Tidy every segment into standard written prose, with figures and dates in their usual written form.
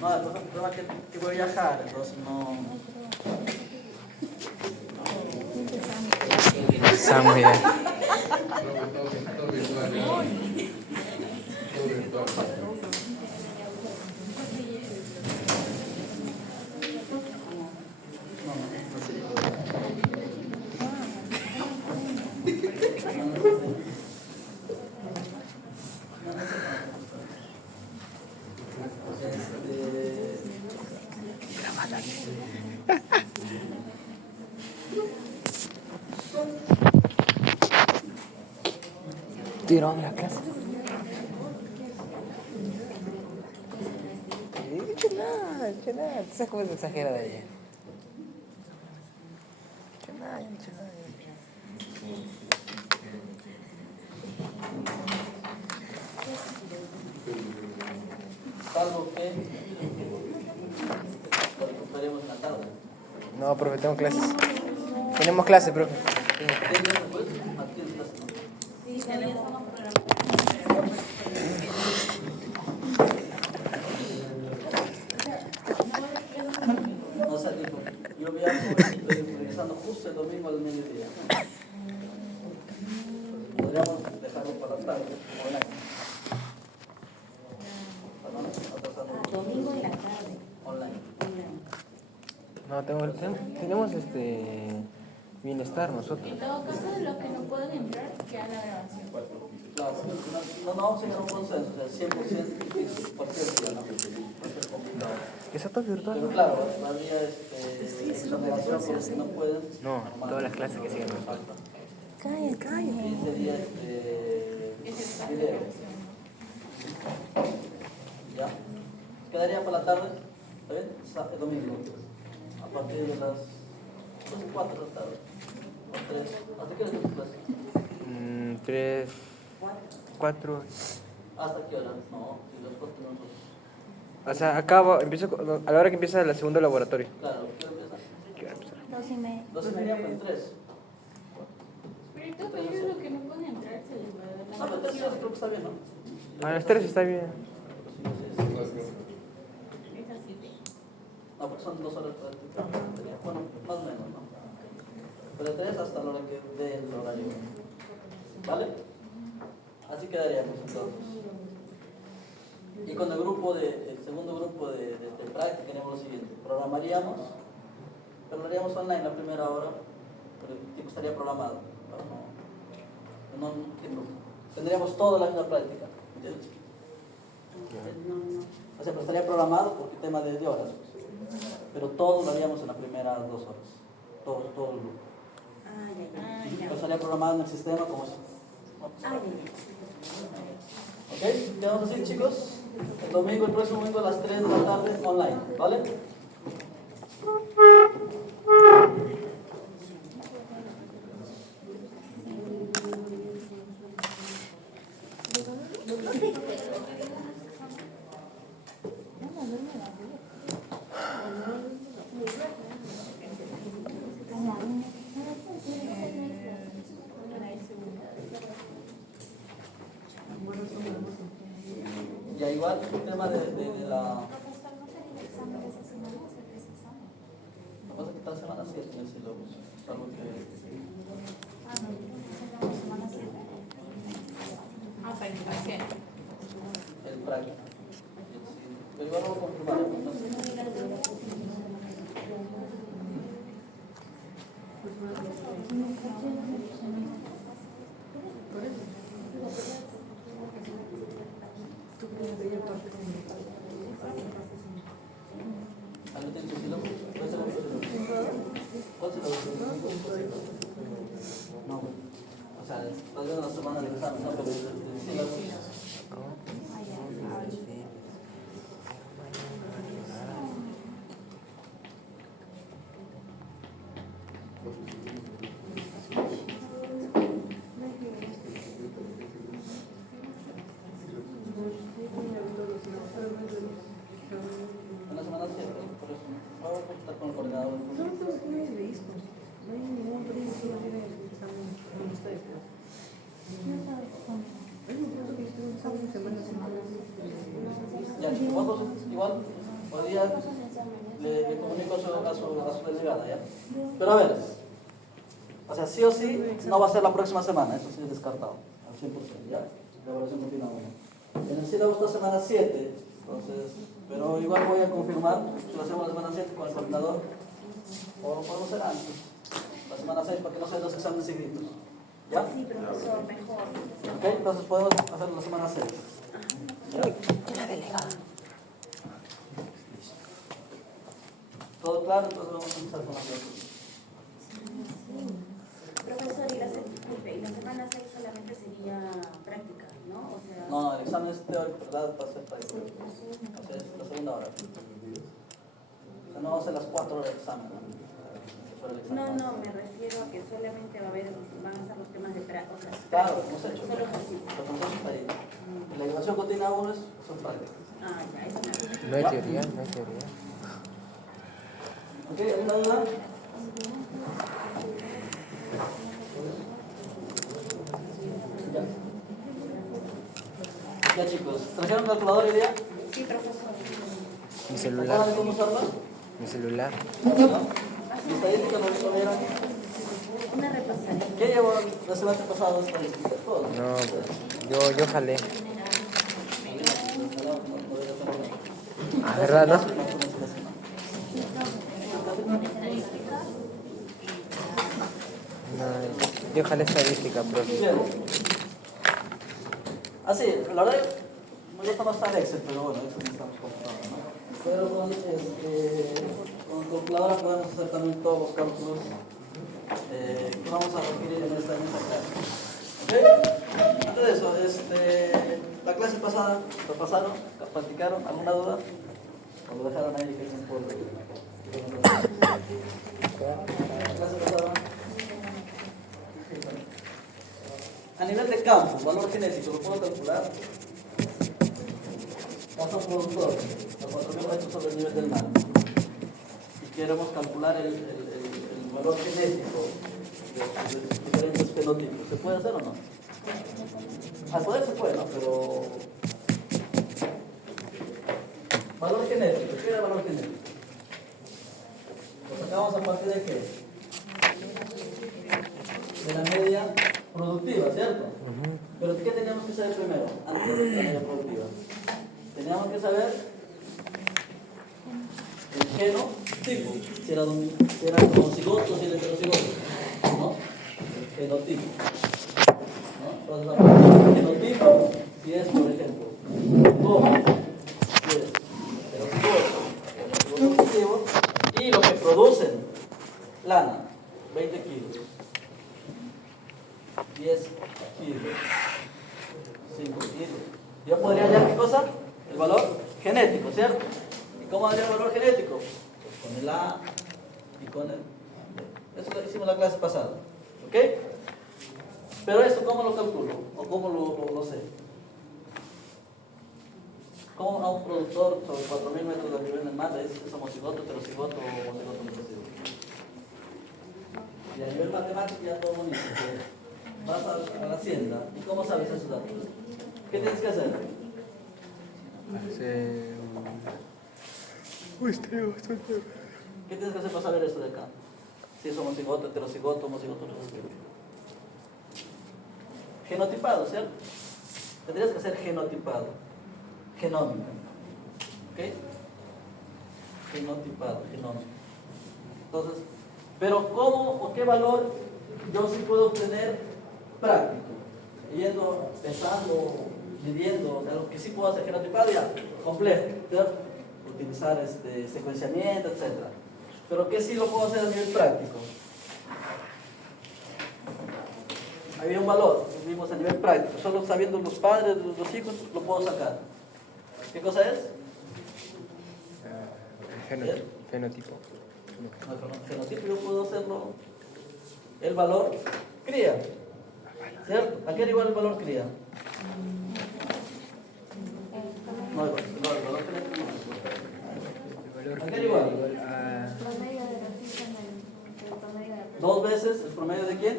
No, el problema es que voy a viajar, entonces no. Está muy bien. Todo virtual, ya. Todo virtual. Tirón la clase. Chenada, ¿tú sabes cómo es exagera de ella? Chenada. Salvo que lo recuperemos en la tarde. No, profe, tengo clases. Tenemos clases, profe. ¿Tienes después? ¿Tienes clase, no? Sí, ya estamos programados. No sé, digo, yo viajo y estoy regresando justo el domingo al mediodía. Podríamos dejarlo para la tarde, online. Perdón, atrasando. Domingo en la tarde. Online. No, tenemos bienestar nosotros. En todo caso, los que no pueden entrar, que hagan la grabación. Claro, no vamos a llegar a un consenso, o sea, 100% difícil, cualquier día, ¿no? Cualquier complicado. ¿Es todo virtual? Pero claro, había exoneración por los que no pueden. No, todas las clases que siguen virtual. Calla. 15 días video. ¿Ya? Quedaría para la tarde, ¿está bien? El domingo, a partir de las 4 de la tarde, o 3. ¿Hasta qué hora es tu clase? 3, 4. ¿Hasta qué hora? No, si los 4 minutos. O sea, empiezo a la hora que empieza el segundo laboratorio. Claro, ¿qué hora empieza? ¿Qué hora empieza? 2:30. 2:30 por 3. Pero todos ellos los que no pueden entrar se les va a dar la No, pero 3 grabación. creo que está bien, ¿no? A las 3 está bien. Es así de. No, porque son 2 horas para bueno, más o menos, ¿no? Pero 3 hasta la hora que dé el horario. ¿Vale? Así quedaríamos entonces. Y con el segundo grupo de práctica tenemos lo siguiente. Programaríamos, pero lo haríamos online la primera hora, pero el tiempo estaría programado. Tendríamos toda la misma práctica, ¿entiendes? O sea, pero estaría programado por el tema de horas. Pero todo lo haríamos en las primeras 2 horas. Todo el grupo. Pero estaría programado en el sistema como eso. ¿Ok? Quedamos así, chicos. El próximo domingo a las 3 de la tarde online, ¿vale? Ya igual el tema de la... Lo que pasa es que esta semana sí es el sílabus, salvo que... Para el parcial. el práctico. Pero igual lo confirmaremos, ¿no? ¿Algo tiene su sílabus? ¿Cuál es el sílabus? ¿Cuál es el sílabus? No, o sea, todavía una semana de examen, ¿no? Pero el sílabus... Una semana siempre, por eso. Vamos a consultar con el coordinador. Ya, igual Hoy día le comunico a su delegada, ¿ya? Pero a ver, o sea, sí o sí, no va a ser la próxima semana, eso sí es descartado, al 100%, ¿ya? La evaluación continua 1. En el sílabo está semana 7, entonces, pero igual voy a confirmar si lo hacemos la semana 7 con el coordinador, o lo podemos hacer antes, la semana 6, para que no sean dos exámenes seguidos, ¿ya? Sí, profesor, mejor. Ok, entonces podemos hacer la semana 6. ¿Ya? La delegada. ¿Todo claro? Entonces vamos a empezar con la clase. Profesor, y la semana 6 solamente sería práctica, ¿no? O sea, No, el examen es teórico, ¿verdad? Va a ser práctico. O sea, es la segunda hora. O sea, no va a ser las 4 horas de examen, ¿no? no, me refiero a que solamente van a estar los temas de práctica. O sea, Claro, hemos hecho. solo ejercicio. Lo conocemos está ahí. La evaluación continua 1 son prácticas. Ah, ya, eso me No hay teoría, no hay teoría. ¿Ok? ¿Alguna duda? Ya chicos, ¿trajeron calculador hoy día? Sí, profesor. Mi ¿Saben celular, cómo usarla? mi celular. ¿No? ¿Y estadística no vieron? Una repasadita. ¿Qué llevó la semana pasada estadística? Todo. No, yo jalé. Ah, ¿verdad, no? No, yo jalé estadística, profe. Bien. Así, la verdad, me gusta más estar Excel, pero bueno, eso no estamos computando, ¿no? Pero con calculadora podemos hacer también todos los cálculos que vamos a requerir en esta clase. ¿Ok? Antes de eso, la clase pasada, ¿lo pasaron? ¿La practicaron? ¿Alguna duda? ¿O lo dejaron ahí que dicen por la clase pasada? A nivel de campo, valor genético, ¿lo puedo calcular? Paso productor, a 4.000 metros sobre el nivel del mar. Y queremos calcular el valor genético de los diferentes fenotipos. ¿Se puede hacer o no? Al poder se puede, ¿no? Pero... Valor genético, ¿qué era valor genético? Lo sacamos a partir de qué? De la media productiva, ¿cierto? Pero ¿qué teníamos que saber primero, antes de la media productiva? Teníamos que saber el genotipo, si era homocigoto o si era heterocigoto, ¿no? El genotipo, ¿no? Entonces vamos a ver el genotipo, si es, por ejemplo, como, si es heterocigoto positivo, y lo que producen, lana, 20 kilos. 10 kilos, 5 kilos. Yo podría hallar, ¿qué cosa? El valor genético, ¿cierto? ¿Y cómo hallar el valor genético? Pues con el A y con el B. Eso lo hicimos la clase pasada, ¿ok? Pero esto, ¿cómo lo calculo? ¿O cómo lo sé? ¿Cómo a un productor sobre 4.000 metros de nivel del mar le dice que es homocigoto, heterocigoto o homocigoto recesivo? Y a nivel matemático ya todo bonito. Vas a la hacienda y ¿cómo sabes esos datos? ¿Qué tienes que hacer? ¿Qué tienes que hacer para saber esto de acá? Si es homocigoto, heterocigoto, homocigoto recesivo. Genotipado, ¿cierto? Tendrías que ser genotipado. Genómico. ¿Ok? Genotipado, genómico. Entonces, pero ¿cómo o qué valor yo sí puedo obtener práctico? Yendo, pensando, midiendo, algo que sí puedo hacer genotipado ya, complejo, ¿cierto? Utilizar secuenciamiento, etc. Pero ¿qué sí lo puedo hacer a nivel práctico? Había un valor, vimos a nivel práctico, solo sabiendo los padres, los hijos, lo puedo sacar. ¿Qué cosa es? Fenotipo. No, el fenotipo yo puedo hacerlo. El valor cría, ¿cierto? ¿A qué era igual el valor cría? No, el valor genético no. ¿A qué era igual? Promedio de los hijos el promedio de 2 veces el promedio de quién?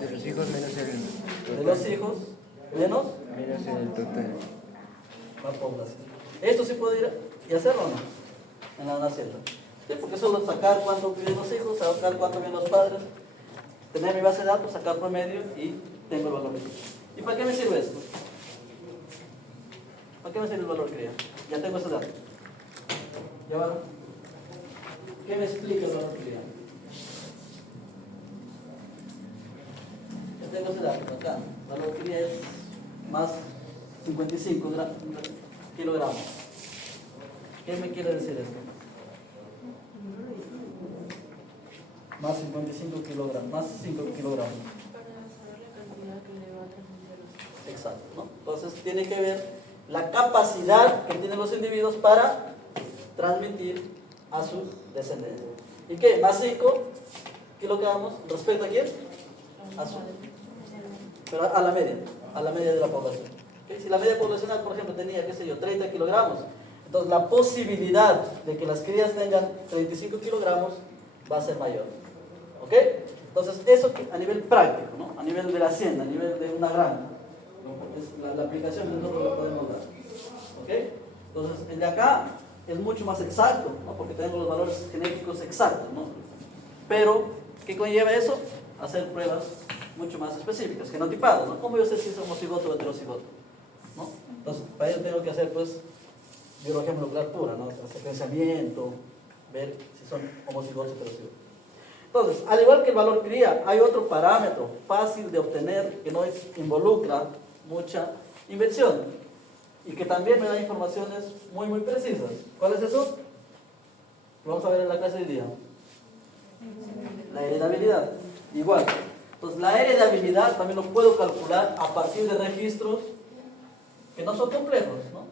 De los hijos menos el De los hijos menos el total. la población. ¿Esto sí puede ir y hacerlo o no? en la naciente. Sí, porque solo sacar cuánto viven los hijos, sacar cuánto viven los padres, tener mi base de datos, sacar promedio y tengo el valor de cría. ¿Y para qué me sirve esto? ¿Para qué me sirve el valor de cría? Ya tengo ese dato. ¿Ya va? ¿Qué me explica el valor de cría? Ya tengo ese dato acá. El valor de cría es más 55 kilogramos. ¿Qué me quiere decir esto? Más 55 kilogramos, más 5 kilogramos. Para saber la cantidad que le va a transmitir a los hijos. Exacto, ¿no? Entonces tiene que ver la capacidad que tienen los individuos para transmitir a su descendencia. ¿Y qué? Más 5 kilogramos respecto a quién? A su, pero a la media de la población. ¿Okay? Si la media poblacional, por ejemplo, tenía, qué sé yo, 30 kilogramos, entonces la posibilidad de que las crías tengan 35 kilogramos va a ser mayor. ¿Ok? Entonces, eso a nivel práctico, ¿no? A nivel de la hacienda, a nivel de una granja, ¿no? Es la aplicación que nosotros le podemos dar. ¿Ok? Entonces, el de acá es mucho más exacto, ¿no? Porque tenemos los valores genéticos exactos, ¿no? Pero, ¿qué conlleva eso? Hacer pruebas mucho más específicas, genotipadas, ¿no? ¿Cómo yo sé si es homocigoto o heterocigoto? ¿No? Entonces, para ello tengo que hacer, pues, biología molecular pura, ¿no? Secuenciamiento, ver si son homocigotos o heterocigotos. Entonces, al igual que el valor cría, hay otro parámetro fácil de obtener que no involucra mucha inversión y que también me da informaciones muy, muy precisas. ¿Cuál es eso? Lo vamos a ver en la clase de hoy día. La heredabilidad. Igual. Entonces, la heredabilidad también lo puedo calcular a partir de registros que no son complejos, ¿no?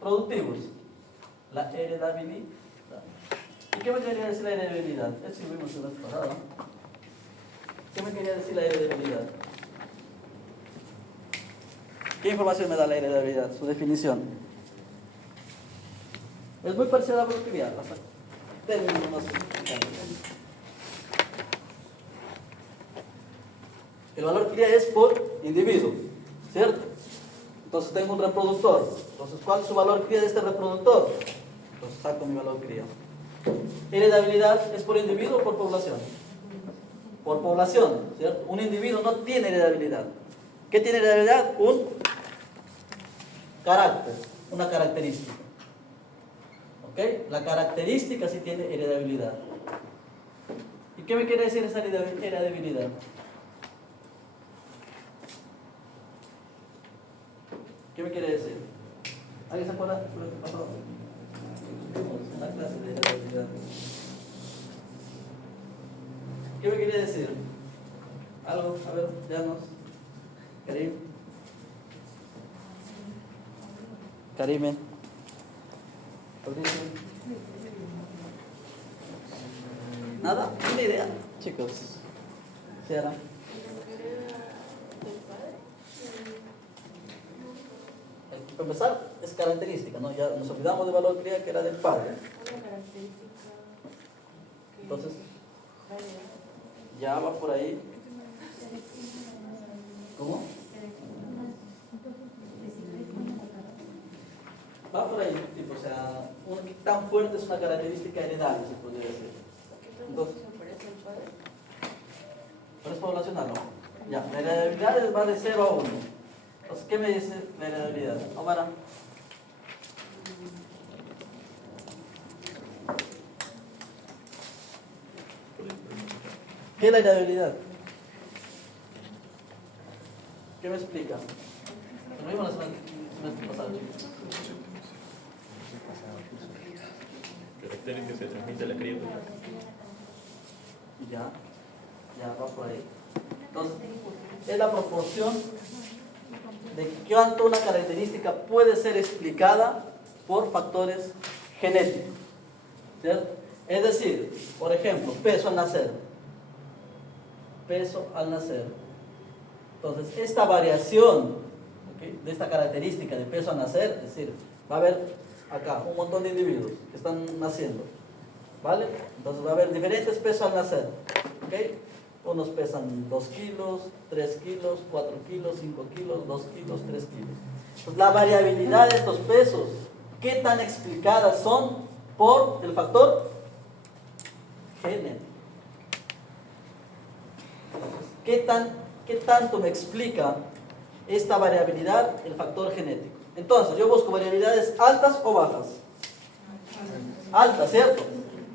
Productivos. La heredabilidad. ¿Y qué me quería decir la heredabilidad? Eso lo vimos en la vez pasada. ¿Qué me quería decir la heredabilidad? ¿Qué información me da la heredabilidad? Su definición. Es muy parecida a la productividad. Términos más el valor cría es por individuo, ¿cierto? Entonces tengo un reproductor. Entonces, ¿cuál es su valor cría de este reproductor? Entonces saco mi valor cría. Heredabilidad es por individuo o por población. Por población, ¿cierto? Un individuo no tiene heredabilidad. ¿Qué tiene heredabilidad? Un carácter, una característica. ¿Ok? La característica sí tiene heredabilidad. ¿Y qué me quiere decir esa heredabilidad? ¿Qué me quiere decir? ¿Alguien se acuerda? Una clase de heredabilidad. ¿Qué me quería decir? Algo, a ver, veamos. Karim. Karime. Fabricio. ¿Nada? Una idea, chicos. ¿Sí, Ana? Para empezar, es característica, ¿no? Ya nos olvidamos de valor cría que era del padre. Entonces, ya va por ahí. ¿Cómo? Va por ahí, tipo, o sea, qué tan fuerte es una característica heredable, se podría decir. Entonces, ¿pero es poblacional? No. Ya, la heredabilidad va de 0 a 1. Entonces, ¿qué me dice la heredabilidad? Omar. ¿Qué es la heredabilidad? ¿Qué me explica? Lo mismo la semana pasada, chicos. Caracteres que se transmite a la criatura. Ya va por ahí. Entonces, es la proporción de cuánto una característica puede ser explicada por factores genéticos, ¿cierto? Es decir, por ejemplo, peso al nacer. Peso al nacer. Entonces, esta variación, ¿okay?, de esta característica de peso al nacer, es decir, va a haber acá un montón de individuos que están naciendo, ¿vale? Entonces va a haber diferentes pesos al nacer, ¿ok? Unos pesan 2 kilos, 3 kilos, 4 kilos, 5 kilos, 2 kilos, 3 kilos. Entonces, la variabilidad de estos pesos, ¿qué tan explicadas son por el factor genético. ¿Qué tanto me explica esta variabilidad el factor genético? Entonces, yo busco variabilidades altas o bajas. Altas, ¿cierto?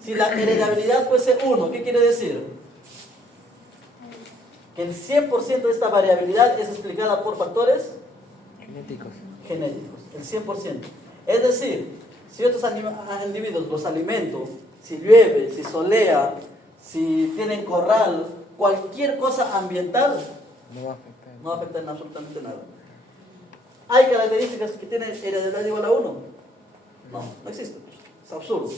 Si la heredabilidad fuese 1, ¿qué quiere decir? Que el 100% de esta variabilidad es explicada por factores Genéticos. genéticos, el 100%. Es decir, si otros individuos los alimento, si llueve, si solea, si tienen corral, cualquier cosa ambiental, No va a afectar. no afecta en absolutamente nada. ¿Hay características que tienen heredabilidad igual a 1? No, no existe. Es absurdo.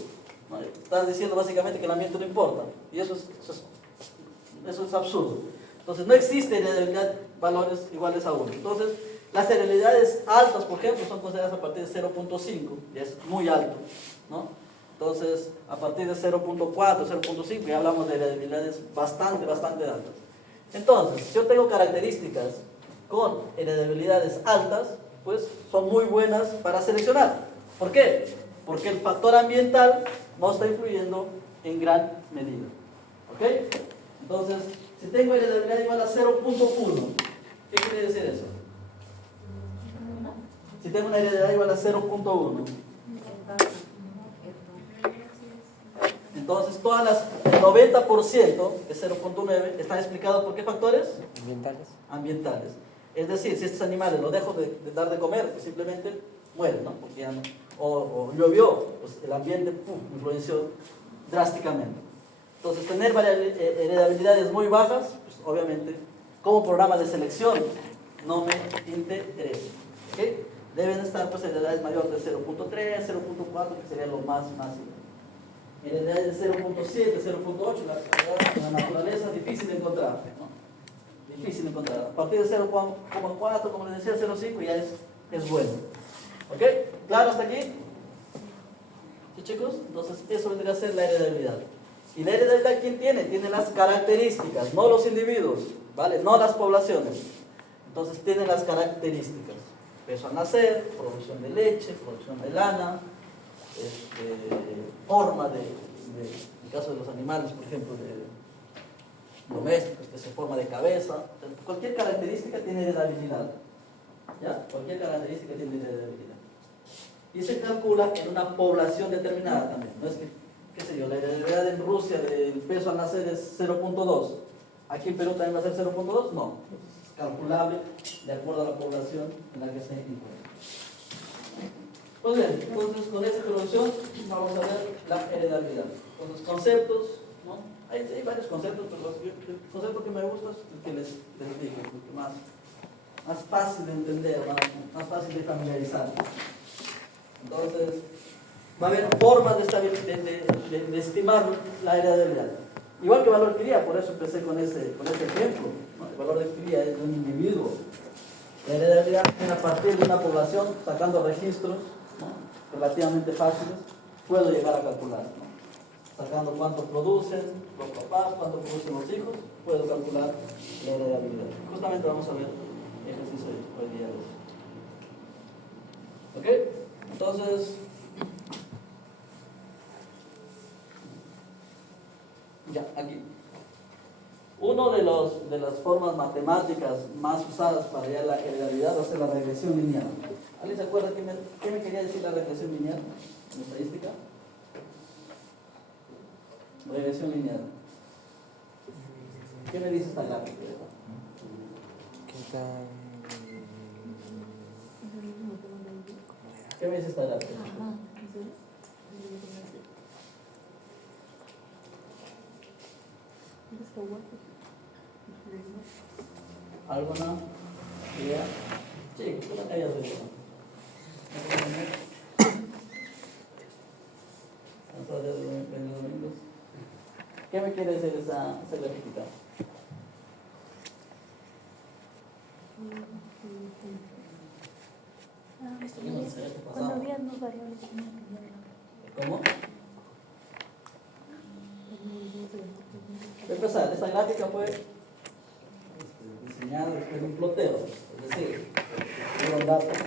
¿No? Estás diciendo básicamente que el ambiente no importa. Y eso es absurdo. Entonces, no existe heredabilidad valores iguales a 1. Entonces, las heredabilidades altas, por ejemplo, son consideradas a partir de 0.5, y es muy alto, ¿no? Entonces, a partir de 0.4, 0.5, ya hablamos de heredabilidades bastante altas. Entonces, si yo tengo características con heredabilidades altas, pues son muy buenas para seleccionar. ¿Por qué? Porque el factor ambiental no está influyendo en gran medida. ¿Ok? Entonces, si tengo heredabilidad igual a 0.1, ¿qué quiere decir eso? Si tengo una heredabilidad igual a 0.1, entonces el 90% de 0.9 están explicados por qué factores Ambientales. ambientales. Es decir, si estos animales los dejo de dar de comer, pues simplemente mueren, ¿no? Porque ya no, o llovió, pues el ambiente influenció drásticamente. Entonces, tener heredabilidades muy bajas, pues obviamente, como programa de selección, no me interesa. ¿Okay? Deben estar pues heredades mayores de 0.3, 0.4, que sería lo más heredades de 0.7, 0.8, la naturaleza difícil de encontrar, ¿no? Difícil de encontrar. A partir de 0.4, como les decía, 0.5 ya es bueno. ¿Ok? ¿Claro hasta aquí? ¿Sí, chicos? Entonces, eso vendría a ser la heredabilidad. ¿Y la heredabilidad quién tiene? Tiene las características, no los individuos, ¿vale? No las poblaciones. Entonces, tiene las características. Peso al nacer, producción de leche, producción de lana, forma en el caso de los animales, por ejemplo, domésticos, que se forma de cabeza. Cualquier característica tiene heredabilidad. ¿Ya? Cualquier característica tiene heredabilidad. Y se calcula en una población determinada también. No es que, qué sé yo, la heredabilidad en Rusia del peso al nacer es 0.2. Aquí en Perú también va a ser 0.2. No. Es calculable de acuerdo a la población en la que se encuentra. Pues bien, entonces con esta introducción vamos a ver la heredabilidad. Entonces, conceptos, ¿no? Hay varios conceptos, pero el concepto que me gusta es el que les digo, el más fácil de entender, más fácil de familiarizar. Entonces, va a haber formas de estimar la heredabilidad. Igual que valor cría, por eso empecé con ese ejemplo, ¿no? El valor de cría es de un individuo. La heredabilidad viene a partir de una población, sacando registros, ¿no? Relativamente fáciles, puedo llegar a calcular, ¿no? Sacando cuánto producen los papás, cuánto producen los hijos, puedo calcular la heredabilidad. Justamente vamos a ver ejercicio hoy día de eso. ¿Ok? Entonces, ya, aquí. Una de las formas matemáticas más usadas para hallar la heredabilidad va a ser la regresión lineal. ¿Alguien se acuerda qué me quería decir la regresión lineal en estadística? Regresión lineal. ¿Qué me dice esta gráfica? ¿Qué me dice esta gráfica? ¿Alguna idea? Sí, una caída de eso. ¿Qué me quiere decir esa gráfica? Cuando había dos variables, ¿Cómo? Voy a empezar. Esta gráfica fue diseñada después de un ploteo, es decir, tuvieron datos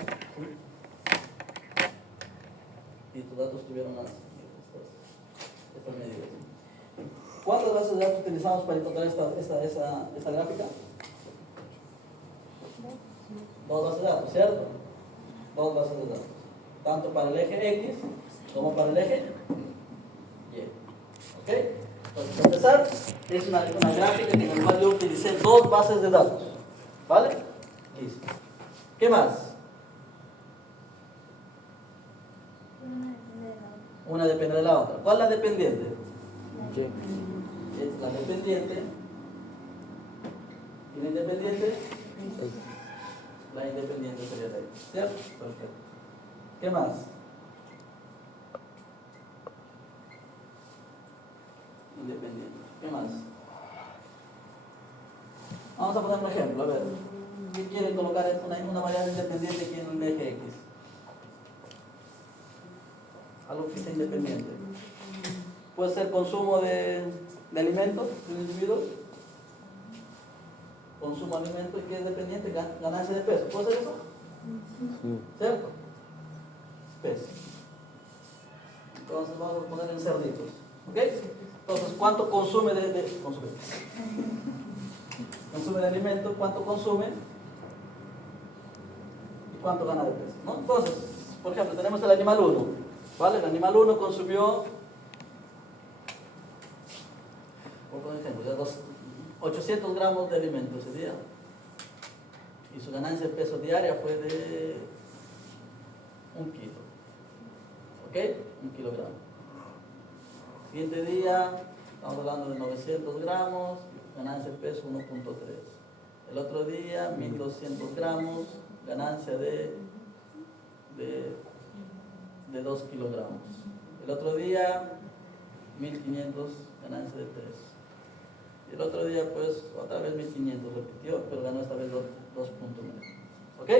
y tus datos tuvieron las esta medida. ¿Cuántas bases de datos utilizamos para encontrar esta gráfica? 2 bases de datos, ¿cierto? 2 bases de datos. Tanto para el eje X como para el eje Y. ¿Ok? Entonces, para empezar, es una gráfica en la cual yo utilicé 2 bases de datos. ¿Vale? Listo. ¿Qué más? Una depende de la otra. ¿Cuál es la dependiente? Y. Es la dependiente. ¿Y la independiente? La independiente sería la X. ¿Cierto? Perfecto. ¿Qué más? Independiente. ¿Qué más? Vamos a poner un ejemplo. A ver. ¿Qué quiere colocar una variable independiente aquí en el eje X? Algo que sea independiente. Puede ser consumo de alimentos de un individuo. Consumo de alimentos y que es dependiente, ganancia de peso. ¿Puede ser eso? ¿Cierto? Peso. Entonces vamos a poner en cerditos. ¿Ok? Entonces, ¿cuánto consume consume de alimento? ¿Cuánto consume? ¿Y cuánto gana de peso? ¿No? Entonces, por ejemplo, tenemos el animal 1. ¿Vale? El animal 1 consumió, por ejemplo, ya 800 gramos de alimento ese día. Y su ganancia de peso diaria fue de 1 kilo. ¿Ok? 1 kilogramo. Siguiente día, estamos hablando de 900 gramos, ganancia de peso 1.3. El otro día, 1200 gramos, ganancia de 2 kilogramos. El otro día, 1500, ganancia de 3. Y el otro día, pues, otra vez 1500, repitió, pero ganó esta vez 2.9. ¿Ok?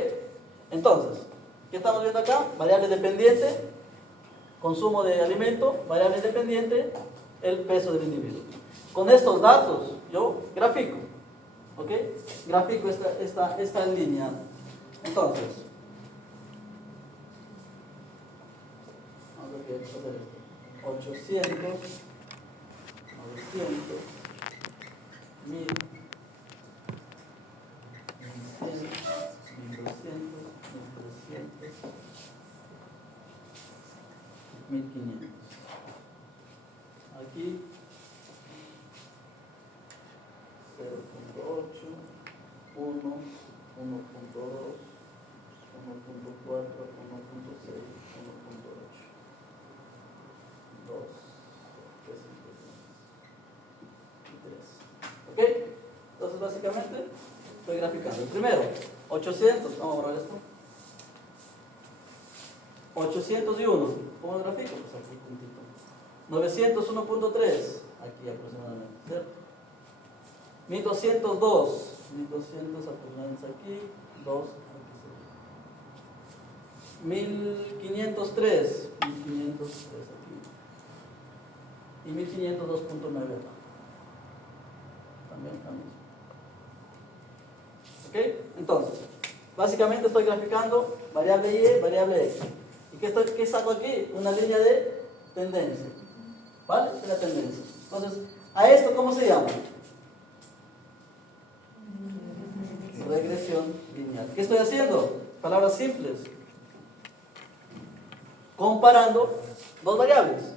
Entonces, ¿qué estamos viendo acá? Variable dependiente, consumo de alimento, variable dependiente, el peso del individuo. Con estos datos, yo grafico. ¿Ok? Grafico esta línea. Entonces, vamos a hacer esto. 800, 900, 1000, 1100, 1200, 1300, 1500. Aquí 0.8, 1, 1.2, 1.4, 1.6, 1.7, 2, 3. ¿Ok? Entonces básicamente estoy graficando. Primero, 800, vamos a borrar esto. 801, ¿cómo lo grafico? Pues aquí puntito. 900, 1.3, aquí aproximadamente, ¿cierto? 1202, 1200 aproximadamente aquí, 2, aquí. 1503, 1503 aquí. Y 1500, 2.9 acá. También. ¿Ok? Entonces, básicamente estoy graficando variable Y, variable X. ¿Y qué saco aquí? Una línea de tendencia. ¿Vale? Es la tendencia. Entonces, ¿a esto cómo se llama? Regresión lineal. ¿Qué estoy haciendo? Palabras simples. Comparando dos variables.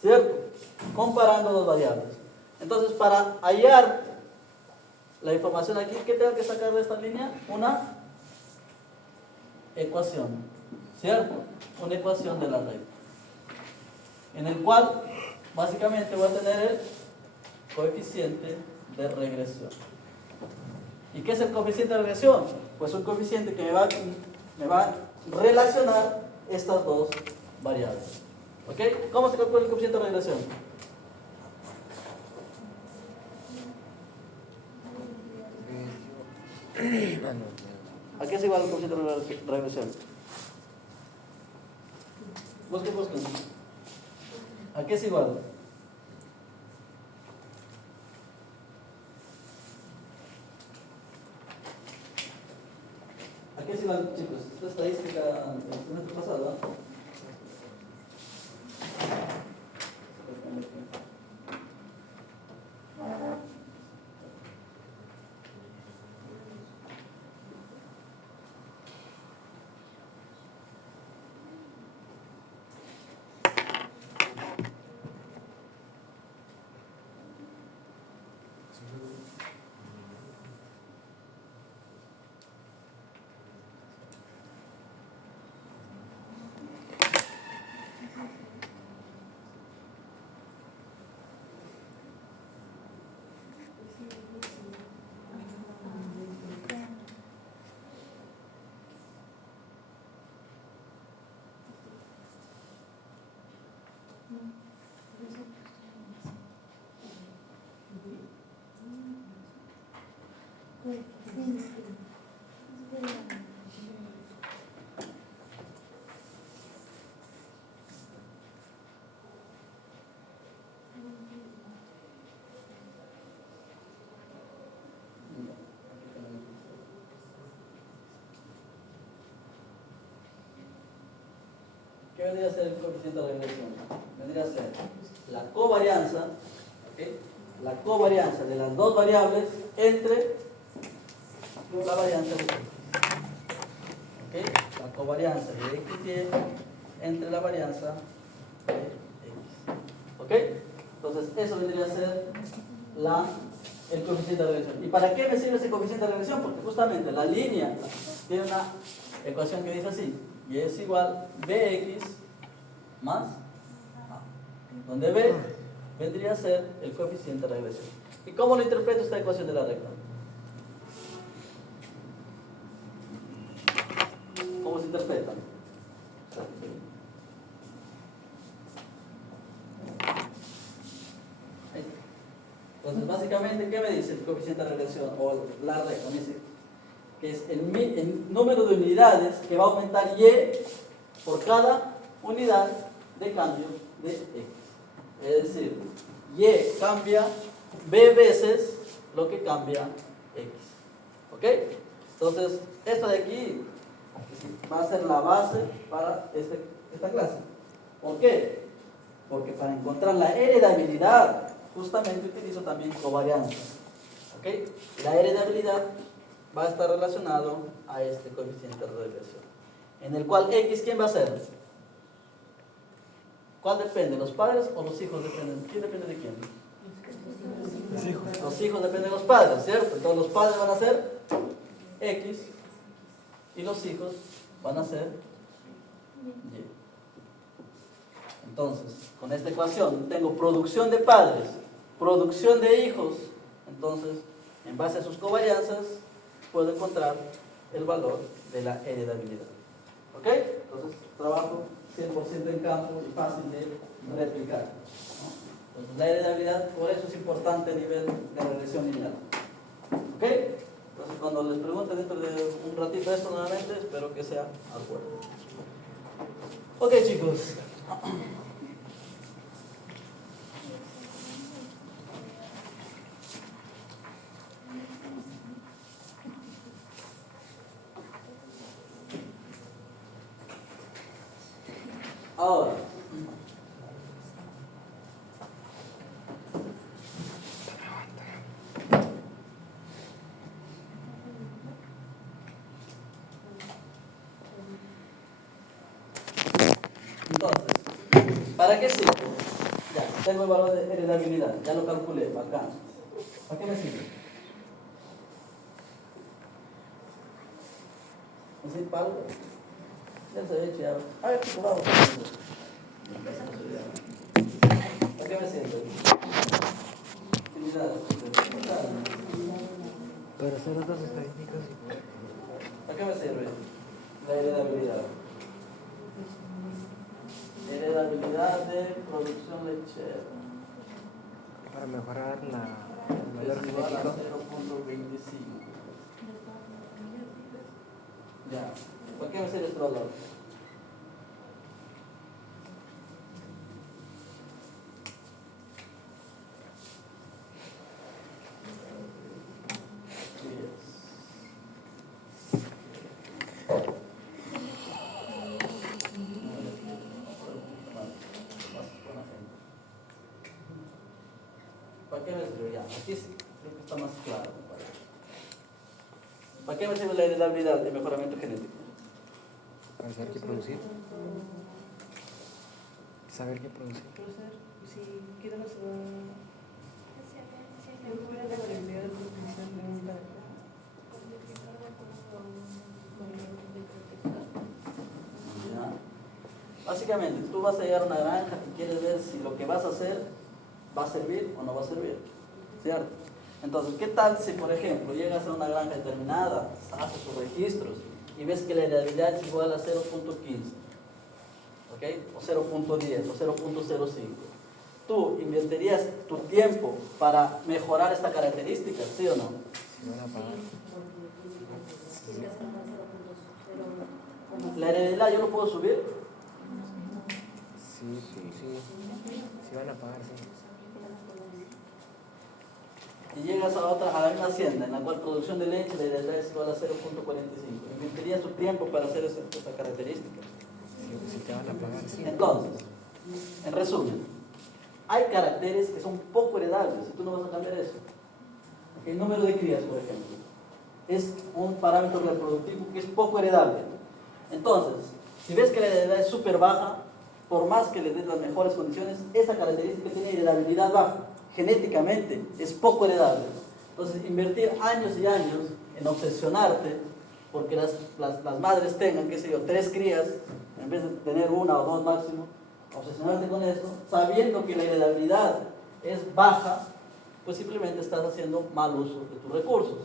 ¿Cierto? Comparando dos variables. Entonces, para hallar la información aquí, ¿qué tengo que sacar de esta línea? Una ecuación. ¿Cierto? Una ecuación de la regla. En el cual, básicamente, voy a tener el coeficiente de regresión. ¿Y qué es el coeficiente de regresión? Pues un coeficiente que me va a relacionar estas dos variables. ¿Ok? ¿Cómo se calcula el coeficiente de regresión? ¿A qué es igual el coeficiente de regresión? Busquen. ¿A qué es igual? ¿A qué es igual, chicos? Esta estadística del semestre pasado, ¿no? vendría a ser el coeficiente de regresión? Vendría a ser la covarianza, ¿ok? La covarianza de las dos variables entre la varianza de x. ¿Ok? La covarianza de x y y entre la varianza de x. ¿Ok? Entonces, eso vendría a ser el coeficiente de regresión. ¿Y para qué me sirve ese coeficiente de regresión? Porque justamente la línea tiene una ecuación que dice así: y es igual bx más a, donde b vendría a ser el coeficiente de regresión. ¿Y cómo lo interpreto esta ecuación de la recta? ¿Cómo se interpreta? Entonces, básicamente, ¿qué me dice el coeficiente de regresión o la recta? Me dice que es el número de unidades que va a aumentar y por cada unidad de cambio de x. Es decir, y cambia b veces lo que cambia x. ¿Ok? Entonces, esto de aquí va a ser la base para esta clase. ¿Por qué? Porque para encontrar la heredabilidad, justamente utilizo también covarianza. ¿Ok? La heredabilidad va a estar relacionado a este coeficiente de regresión, en el cual x, ¿quién va a ser? ¿Cuál depende? ¿Los padres o los hijos dependen? ¿Quién depende de quién? Los hijos. Los hijos dependen de los padres, ¿cierto? Entonces los padres van a ser x y los hijos van a ser y. Entonces, con esta ecuación tengo producción de padres, producción de hijos. Entonces, en base a sus covarianzas, puedo encontrar el valor de la heredabilidad. ¿Ok? Entonces, trabajo 100% en campo y fácil de replicar, ¿no? Entonces, la heredabilidad, por eso es importante a nivel de regresión lineal. ¿Ok? Entonces, cuando les pregunte dentro de un ratito esto nuevamente, espero que sea al acuerdo. Ok, chicos. Ahora, entonces, ¿para qué sirve? Ya, tengo el valor de heredabilidad, ya lo calculé, bacán. ¿Para qué me sirve? ¿Me sirve para algo? Ya se había hecho ya. A ver, vamos. ¿Para qué me sirve? Para hacer otras estadísticas. ¿Para qué me sirve la heredabilidad? Heredabilidad de producción lechera. Para mejorar el valor Es igual a genético. 0.25. Ya. ¿Para qué me sirve este valor? ¿Para qué me sirve? Ya, aquí sí, creo que está más claro. ¿Para qué me sirve la heredabilidad de mejoramiento genético? Para saber qué producir. Saber qué producir. Si queda la variabilidad de producción de un carácter. Ya. Básicamente, tú vas a llegar a una granja y quieres ver si lo que vas a hacer va a servir o no va a servir, ¿cierto? Entonces, ¿qué tal si, por ejemplo, llegas a una granja determinada, haces tus registros y ves que la heredabilidad es igual a 0.15, ¿ok? O 0.10 o 0.05? ¿Tú invertirías tu tiempo para mejorar esta característica, sí o no? Si van a pagar. ¿La heredabilidad yo lo puedo subir? Sí. Si van a pagar, sí. Y llegas a la misma hacienda en la cual producción de leche la heredabilidad es igual a 0.45. ¿Invertirías tu tiempo para hacer esa característica? Si Te van a pagar, sí. Entonces, en resumen, hay caracteres que son poco heredables y tú no vas a cambiar eso. El número de crías, por ejemplo, es un parámetro reproductivo que es poco heredable. Entonces, si ves que la heredabilidad es súper baja, por más que le des las mejores condiciones, esa característica tiene heredabilidad baja. Genéticamente es poco heredable. Entonces, invertir años y años en obsesionarte porque las madres tengan, qué sé yo, 3 crías, en vez de tener 1 o 2 máximo, obsesionarte con eso, sabiendo que la heredabilidad es baja, pues simplemente estás haciendo mal uso de tus recursos.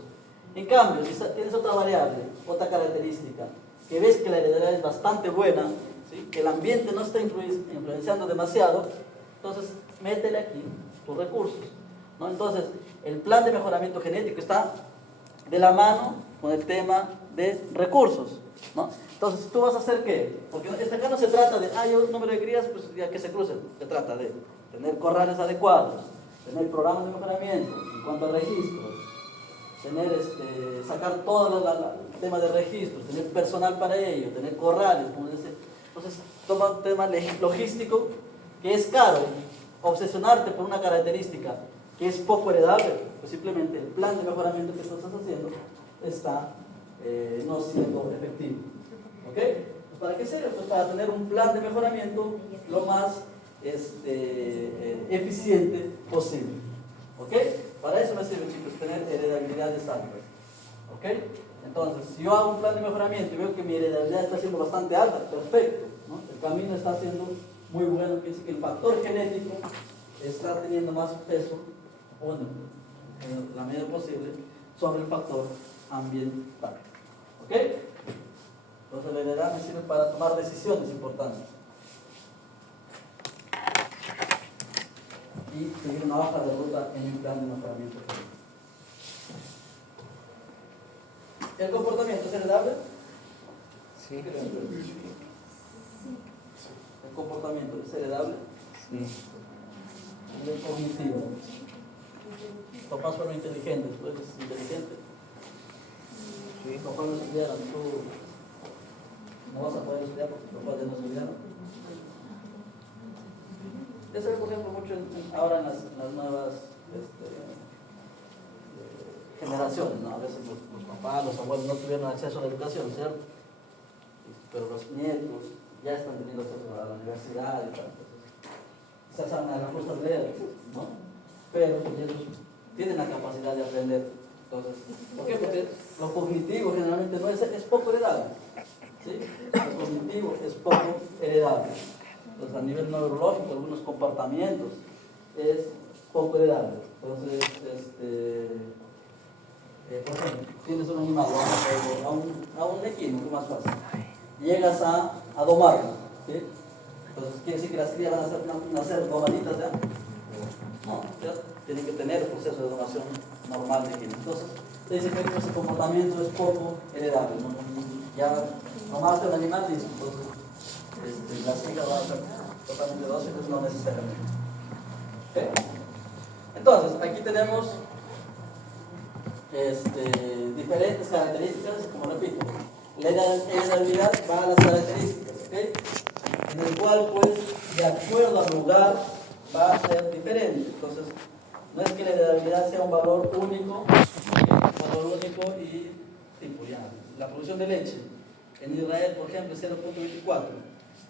En cambio, si tienes otra variable, otra característica, que ves que la heredabilidad es bastante buena, ¿sí? Que el ambiente no está influenciando demasiado, entonces métele aquí tus recursos, ¿no? Entonces, el plan de mejoramiento genético está de la mano con el tema de recursos, ¿no? Entonces, ¿tú vas a hacer qué? Porque acá no se trata de, yo número de crías, pues ya que se crucen. Se trata de tener corrales adecuados, tener programas de mejoramiento en cuanto a registros, tener, sacar todo el tema de registros, tener personal para ello, tener corrales, como dice. Entonces, toma un tema logístico que es caro. Obsesionarte por una característica que es poco heredable, pues simplemente el plan de mejoramiento que tú estás haciendo está no siendo efectivo. ¿Ok? Pues ¿para qué sirve? Pues para tener un plan de mejoramiento lo más eficiente posible. ¿Ok? Para eso me sirve, chicos, tener heredabilidad estándar. ¿Ok? Entonces, si yo hago un plan de mejoramiento y veo que mi heredabilidad está siendo bastante alta, perfecto, ¿no? El camino está siendo muy bueno, quiere decir que el factor genético está teniendo más peso, o en la medida posible, sobre el factor ambiental. ¿Ok? Entonces la heredad me sirve para tomar decisiones importantes y seguir una hoja de ruta en un plan de mejoramiento. ¿El comportamiento es heredable? Sí. ¿El comportamiento es heredable? Sí. Y el cognitivo. Los papás fueron inteligentes, tú eres inteligente. Sí. Los papás no estudiaron, tú no vas a poder estudiar porque tus papás ya no estudiaron. Eso ve, por ejemplo, mucho ahora en las nuevas generaciones, ¿no? A veces los papás, los abuelos no tuvieron acceso a la educación, ¿cierto? Pero los nietos ya están teniendo acceso a la universidad y tal. Quizás saben a las cosas leer, ¿no? Pero ellos tienen la capacidad de aprender. Entonces, ¿por qué? Porque lo cognitivo generalmente no es poco heredable. ¿Sí? Lo cognitivo es poco heredable. Entonces, a nivel neurológico, algunos comportamientos es poco heredable. Entonces, por ejemplo, tienes un animal, a un equino, que es más fácil. Llegas a domarlo, ¿sí? Entonces, ¿quiere decir que las crías van a nacer domaditas ya? No, ya tienen que tener el proceso de donación normal de equino. Entonces, se dice que ese comportamiento es poco heredable, ¿no? Ya domaste un animal, listo. Entonces, las hijas van a ser totalmente dóciles, no necesariamente. ¿Okay? Entonces, aquí tenemos diferentes características, como repito, la heredabilidad va a las características, ¿ok? En el cual, pues, de acuerdo al lugar, va a ser diferente. Entonces, no es que la heredabilidad sea un valor único, y tipo, ya, la producción de leche en Israel, por ejemplo, es 0.24,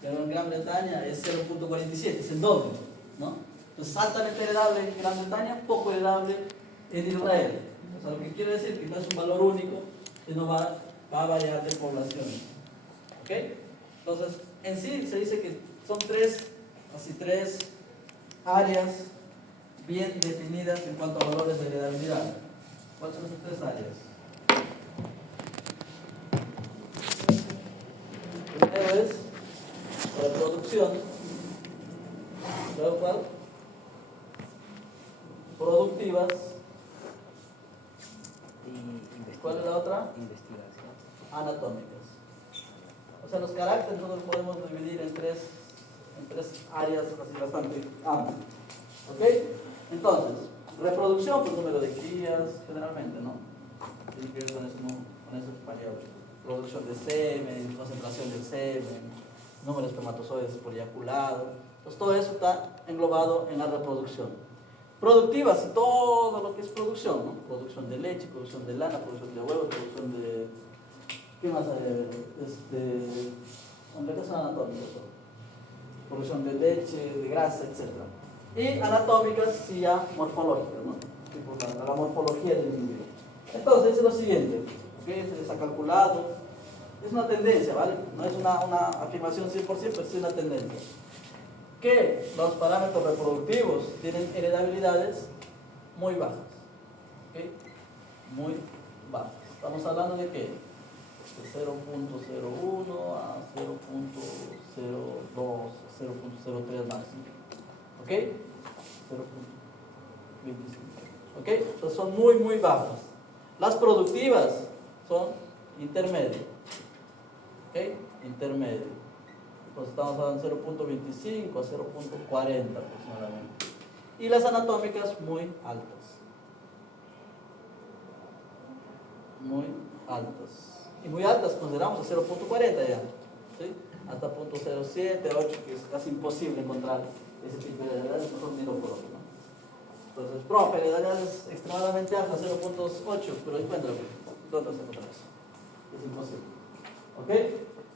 pero en Gran Bretaña es 0.47, es el doble, ¿no? Entonces, altamente heredable en Gran Bretaña, poco heredable en Israel. O sea, lo que quiere decir que no es un valor único, sino va a variar de población. ¿Ok? Entonces, en sí se dice que son tres áreas bien definidas en cuanto a valores de heredabilidad. ¿Cuáles son esas 3 áreas? Primero es reproducción. ¿Luego cuál? Productivas. ¿Cuál es la otra? Investigación. Anatómicas. O sea, los caracteres nosotros podemos dividir en tres áreas así bastante amplias. ¿Ok? Entonces, reproducción, pues número de crías, generalmente, ¿no? Tiene que ver con eso español. Producción de semen, concentración del semen, número de espermatozoides por eyaculado. Entonces todo eso está englobado en la reproducción. Productivas, y todo lo que es producción, ¿no? Producción de leche, producción de lana, producción de huevos, producción de... ¿Qué más hay? ¿Dónde son anatómicas? Producción de leche, de grasa, etc. Y anatómicas, sí, ya morfológicas, ¿no? Tipo la morfología del individuo. Entonces, es lo siguiente, ¿okay? Se les ha calculado, es una tendencia, ¿vale? No es una afirmación 100%, pero es una tendencia. Que los parámetros reproductivos tienen heredabilidades muy bajas, ¿okay? Muy bajas. Estamos hablando de qué? De 0.01 a 0.02, 0.03 máximo, ¿ok? 0.25, ¿ok? Entonces son muy bajas. Las productivas son intermedias, ¿ok? Intermedio. Entonces estamos hablando de 0.25 a 0.40 aproximadamente. Y las anatómicas muy altas. Muy altas. Y muy altas consideramos a 0.40 ya, ¿sí? Hasta 0.07, 8, que es casi imposible encontrar ese tipo de heredades, mejor ni lo coloco, ¿no? Entonces, profe, heredades extremadamente altas, 0.8, pero encuéntralo, ¿dónde se encuentra eso? Es imposible. ¿Ok?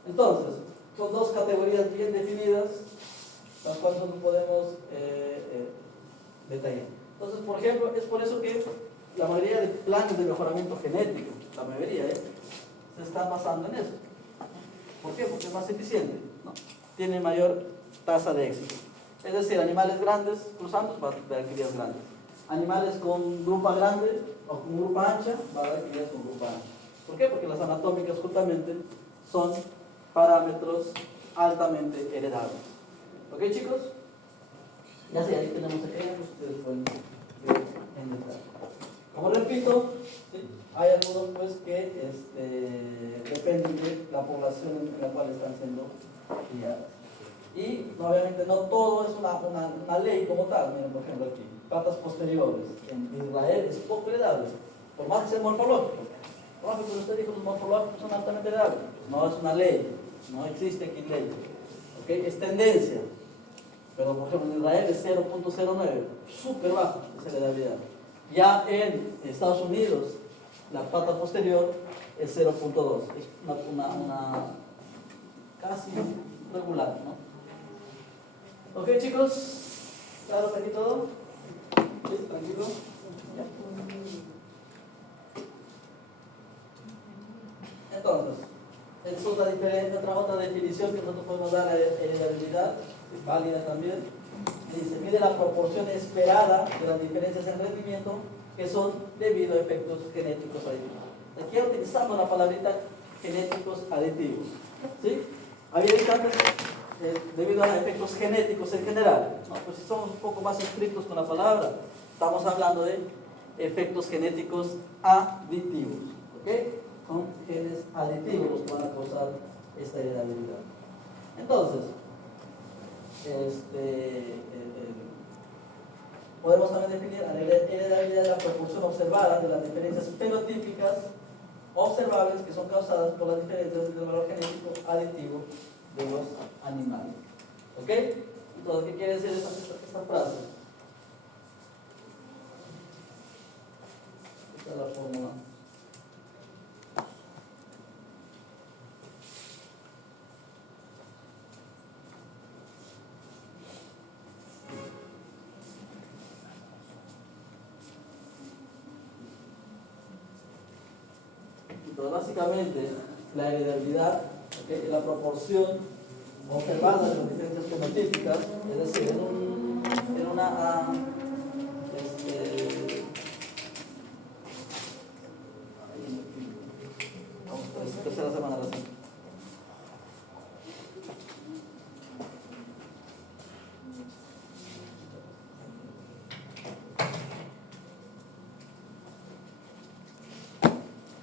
Entonces, son dos categorías bien definidas, las cuales no podemos detallar. Entonces, por ejemplo, es por eso que la mayoría de planes de mejoramiento genético, la mayoría, se están basando en eso. ¿Por qué? Porque es más eficiente, ¿no? Tiene mayor tasa de éxito. Es decir, animales grandes cruzando va a dar crías grandes. Animales con grupa grande o con grupa ancha va a dar crías con grupa ancha. ¿Por qué? Porque las anatómicas justamente son parámetros altamente heredables. ¿Ok, chicos? Ya sé, ahí tenemos ejemplos, ustedes pueden ver en detalle. Como repito, ¿sí? Hay algunos pues que dependen de la población en la cual están siendo criadas. Y obviamente no todo es una ley como tal. Miren, por ejemplo aquí, patas posteriores. En Israel es poco heredable, por más que sea morfológico. Pero usted dijo que los morfológicos son altamente heredables. No es una ley, no existe aquí ley. ¿Okay? Es tendencia. Pero por ejemplo en Israel es 0.09, súper bajo esa heredabilidad. Ya en Estados Unidos, la pata posterior es 0.2, es una casi regular, ¿no? Ok, chicos, ¿claro aquí todo? ¿Sí? ¿Tranquilo? ¿Ya? Entonces, esa es otra definición que nosotros podemos dar a heredabilidad, es válida también. Dice, mide la proporción esperada de las diferencias en rendimiento que son debido a efectos genéticos aditivos. Aquí utilizamos la palabrita genéticos aditivos, ¿sí? Había dicho antes, debido a efectos genéticos en general. No, pues si somos un poco más estrictos con la palabra, estamos hablando de efectos genéticos aditivos, ¿ok? Son genes aditivos los que van a causar esta heredabilidad. Entonces, podemos también definir la heredabilidad de la proporción observada de las diferencias fenotípicas observables que son causadas por las diferencias del valor genético aditivo de los animales. ¿Ok? Entonces, ¿qué quiere decir esta frase? Esta es la fórmula. Entonces, básicamente, la heredabilidad, ¿okay?, es la proporción observada de las diferencias fenotípicas, es decir, en una tercera semana de la semana.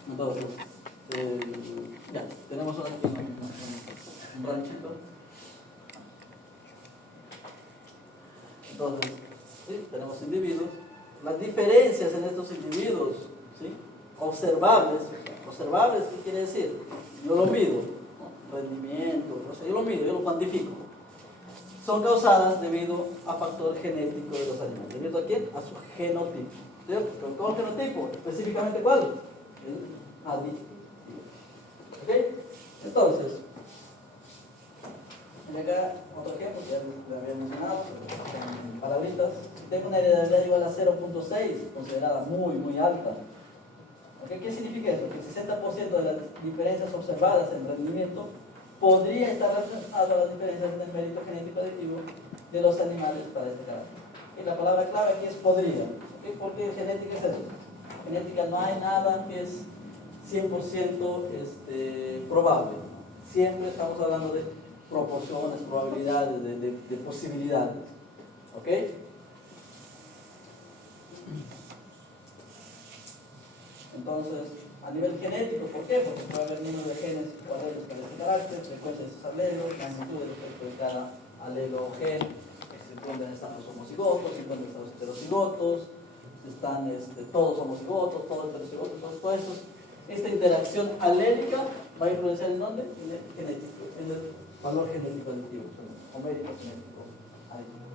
Entonces, ya, tenemos ahora aquí un ranchito. Entonces, ¿sí?, tenemos individuos. Las diferencias en estos individuos, ¿sí?, observables, ¿qué quiere decir? Yo lo mido, ¿no? rendimiento, o sea, yo lo mido, yo lo cuantifico. Son causadas debido a factor genético de los animales. ¿Debido a quién? A su genotipo. ¿Cierto? ¿Pero cuál genotipo? Específicamente ¿cuál? El aditivo. ¿Ok? Entonces, y acá otro ejemplo, ya lo había mencionado, en palabritas. Tengo una heredabilidad igual a 0.6, considerada muy alta. ¿Okay? ¿Qué significa esto? Que el 60% de las diferencias observadas en rendimiento podría estar relacionado a las diferencias en el mérito genético aditivo de los animales para este caso. Y la palabra clave aquí es podría. ¿Okay? Porque genética es eso. Genética no hay nada que es 100% probable. Siempre estamos hablando de proporciones, probabilidades, de posibilidades. ¿Ok? Entonces, a nivel genético, ¿por qué? Porque puede haber número de genes cuadrados para este carácter, frecuencia de esos alelos, magnitud respecto de cada alelo o gen, que se encuentran están los homocigotos, se encuentran están los heterocigotos, están todos homocigotos, todos heterocigotos, todo eso. Esta interacción alélica va a influenciar en dónde? En el genético, en el valor genético aditivo, o mérito genético aditivo.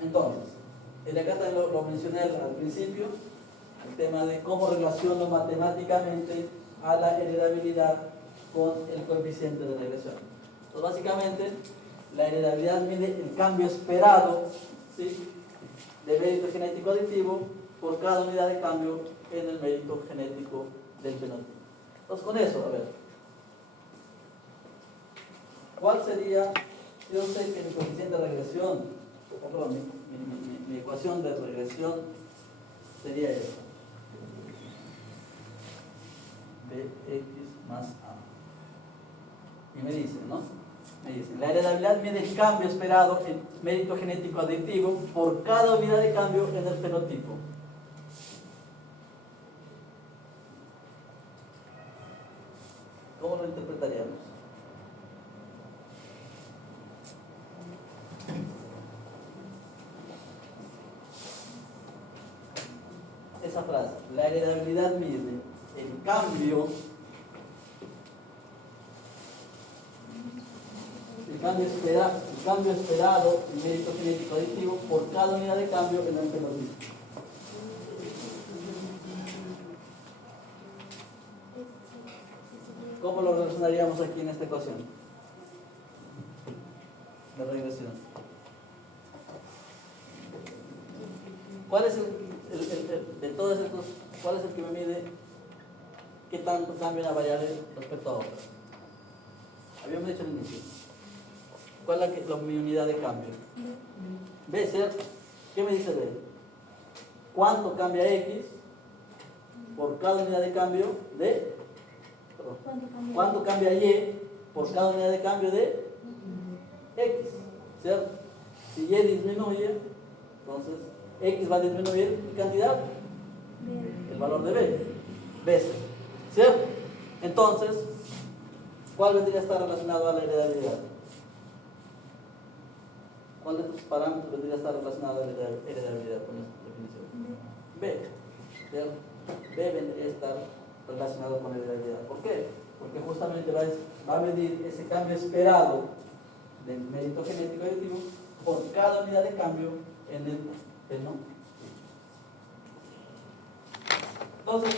Entonces, acá también lo mencioné al principio, el tema de cómo relaciono matemáticamente a la heredabilidad con el coeficiente de regresión. Entonces, básicamente, la heredabilidad mide el cambio esperado, ¿sí?, de mérito genético aditivo por cada unidad de cambio en el mérito genético del fenotipo. Entonces, con eso, a ver, ¿cuál sería, yo sé que mi coeficiente de regresión, perdón, mi ecuación de regresión sería esta: bx más a. Y me dicen, ¿no? Me dicen, la heredabilidad mide el cambio esperado en mérito genético aditivo por cada unidad de cambio en el fenotipo. ¿Cómo lo interpretaríamos? Esa frase, la heredabilidad mide el cambio esperado en mérito genético aditivo por cada unidad de cambio en el fenotipo. ¿Cómo lo relacionaríamos aquí en esta ecuación de regresión? ¿Cuál es de todos estos, cuál es el que me mide qué tanto cambia una variable respecto a otra? Habíamos dicho al inicio. ¿Cuál es mi unidad de cambio? B, ¿cierto? ¿Qué me dice B? ¿Cuánto cambia X por cada unidad de cambio de? ¿Cuánto cambia Y por cada unidad de cambio de X? ¿Cierto? Si Y disminuye, entonces X va a disminuir ¿qué cantidad? El valor de B. veces. ¿Cierto? Entonces, ¿cuál vendría a estar relacionado a la heredabilidad? ¿Cuál de estos parámetros vendría a estar relacionado a la heredabilidad con esta definición? B. ¿Cierto? B vendría a estar relacionado con la heredabilidad. ¿Por qué? Porque justamente va a medir ese cambio esperado del mérito genético aditivo por cada unidad de cambio en el fenótipo. Entonces,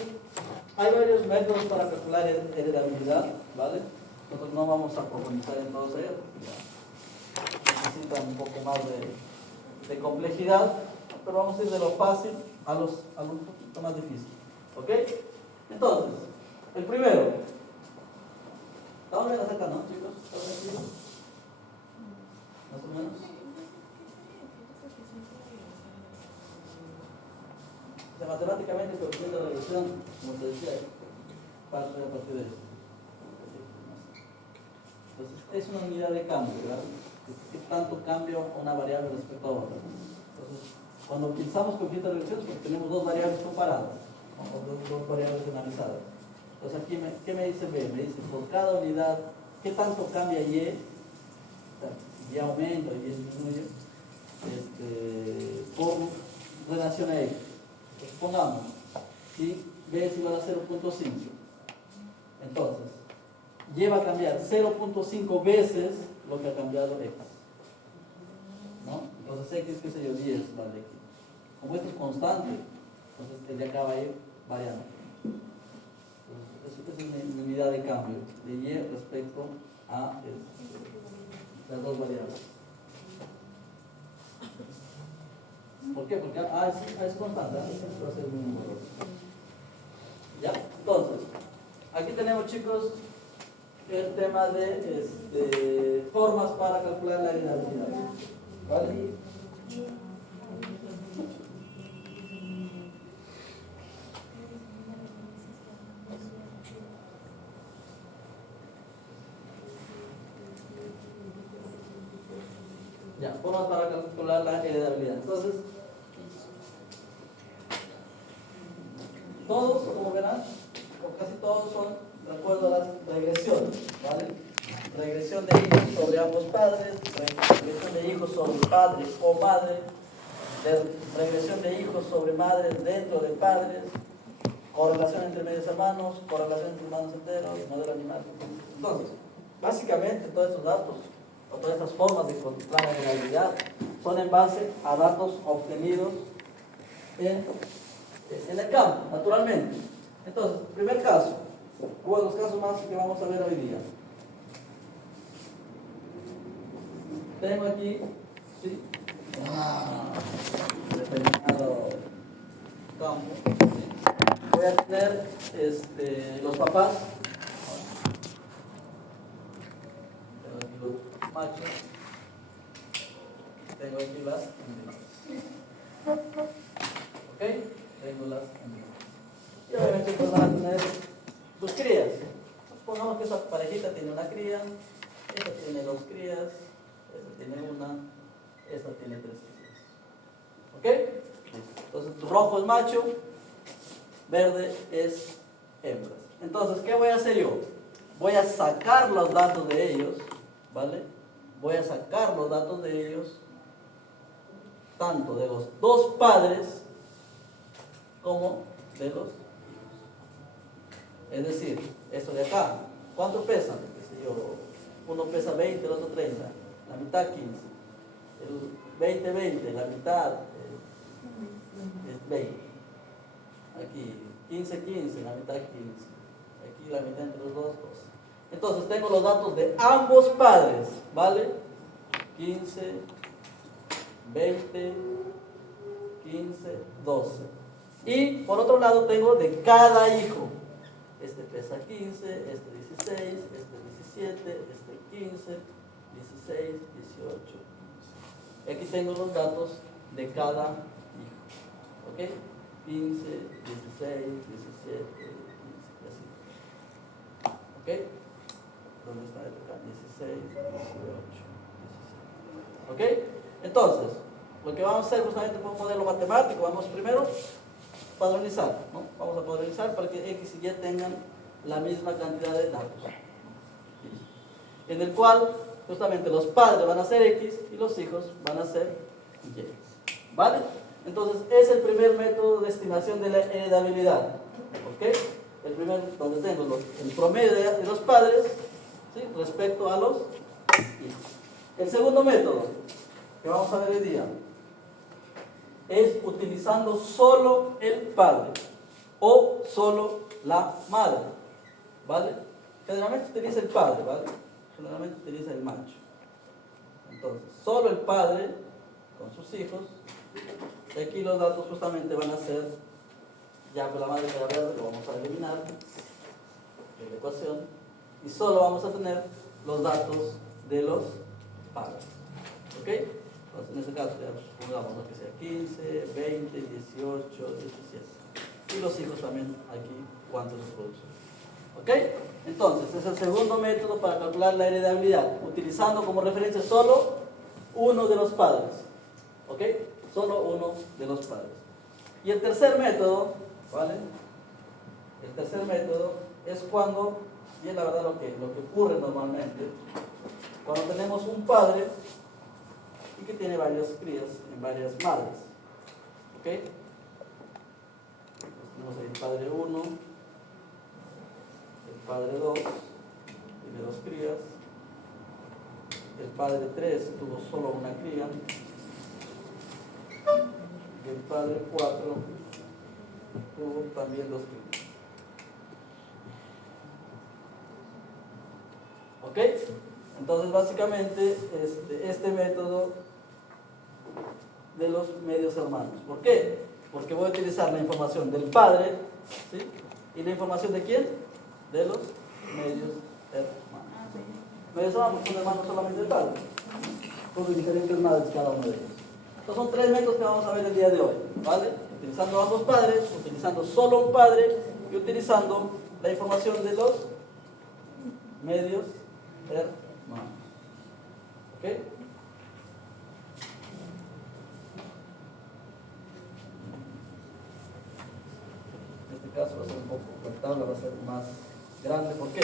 hay varios métodos para calcular heredabilidad, ¿vale? Nosotros no vamos a profundizar en todos ellos, necesitan un poco más de complejidad, pero vamos a ir de lo fácil a lo un poquito más difícil. ¿Ok? Entonces, el primero. ¿Estamos bien acá, no, chicos? ¿Estamos bien? ¿Más o menos? O sea, matemáticamente el coeficiente de regresión, como te decía, parte a partir de esto. Entonces, es una unidad de cambio, ¿verdad? ¿Qué tanto cambia una variable respecto a otra? Entonces, cuando utilizamos coeficiente de regresión, pues tenemos dos variables comparadas, o dos variables analizadas. Entonces, aquí, ¿qué me dice B? Me dice, por cada unidad, ¿qué tanto cambia Y? O sea, Y aumenta, Y disminuye, por relación a X. Entonces, pongamos, si B es igual a 0.5. Entonces, lleva a cambiar 0.5 veces lo que ha cambiado X. ¿No? Entonces X, qué sé yo, 10 vale X. Como esto es constante, entonces el de acá va a ir variando. Esa es mi unidad de cambio de Y respecto a las dos variables. ¿Por qué? Porque es constante, esto va a ser un número. ¿Ya? Entonces, aquí tenemos, chicos, el tema de formas para calcular la heredabilidad. ¿Vale? Ya, formas para calcular la heredabilidad. Entonces, todos, como verán, o casi todos son de acuerdo a las regresiones, ¿vale? Regresión de hijos sobre ambos padres, regresión de hijos sobre padre o madre, regresión de hijos sobre madres dentro de padres, correlación entre medios hermanos, correlación entre hermanos enteros, modelo animal. Entonces, básicamente todos estos datos, o todas estas formas de calcular la heredabilidad, son en base a datos obtenidos en el campo, naturalmente. Entonces, primer caso, uno de los casos más que vamos a ver hoy día. Tengo aquí, ¿sí? Determinado campo. ¿Sí? Voy a tener los papás. Tengo aquí los machos. Tengo aquí las hembras. ¿Ok? Tengo las hembras. Y obviamente pues van a tener sus crías. Supongamos que esa parejita tiene una cría, esta tiene dos crías, esta tiene una, esta tiene tres crías. ¿Ok? Entonces rojo es macho, verde es hembras. Entonces, ¿qué voy a hacer yo? Voy a sacar los datos de ellos, ¿vale? Voy a sacar los datos de ellos, tanto de los dos padres como de los hijos. Es decir, esto de acá, ¿cuánto pesan? ¿Qué sé yo? Uno pesa 20, el otro 30, la mitad 15. El 20, la mitad es 20. Aquí 15, la mitad 15. Aquí la mitad entre los dos, 12. Entonces tengo los datos de ambos padres, ¿vale? 15, 20, 15, 12. Y por otro lado tengo de cada hijo. Este pesa 15, este 16, este 17, este 15, 16, 18. Aquí tengo los datos de cada hijo. ¿Ok? 15, 16, 17, 15, y así. ¿Ok? ¿Dónde está el acá? 16, 18, 17. ¿Ok? Entonces, lo que vamos a hacer justamente con un modelo matemático, vamos primero padronizar, ¿no? Vamos a padronizar para que X y Y tengan la misma cantidad de datos. En el cual, justamente, los padres van a ser X y los hijos van a ser Y. ¿Vale? Entonces, es el primer método de estimación de la heredabilidad. ¿Ok? El primer, donde tengo el promedio de los padres, ¿sí? Respecto a los hijos. El segundo método, que vamos a ver hoy día, es utilizando solo el padre o solo la madre, ¿vale? Generalmente utiliza el padre, ¿vale? Generalmente utiliza el macho. Entonces, solo el padre con sus hijos. Y aquí los datos justamente van a ser, ya con la madre queda verde, lo vamos a eliminar de la ecuación, y solo vamos a tener los datos de los padres. ¿Ok? Entonces, en este caso, ya pongamos lo que sea 15, 20, 18, 17. Y los hijos también aquí, cuántos los producen. ¿Ok? Entonces, es el segundo método para calcular la heredabilidad, utilizando como referencia solo uno de los padres. ¿Ok? Solo uno de los padres. Y el tercer método, ¿vale? El tercer método es cuando, y es la verdad lo que ocurre normalmente, cuando tenemos un padre y que tiene varias crías en varias madres. ¿Ok? Tenemos ahí el padre 1, el padre 2, tiene 2 crías. El padre 3 tuvo solo una cría. Y el padre 4 tuvo también 2 crías. ¿Ok? Entonces básicamente este método de los medios hermanos. ¿Por qué? Porque voy a utilizar la información del padre, ¿sí? ¿Y la información de quién? De los medios hermanos. Medios hermanos son hermanos solamente del padre, con diferentes madres cada uno de ellos. Estos son 3 métodos que vamos a ver el día de hoy, ¿vale? Utilizando ambos padres, utilizando solo un padre y utilizando la información de los medios hermanos. ¿Ok? En este caso va a ser un poco, la tabla va a ser más grande. ¿Por qué?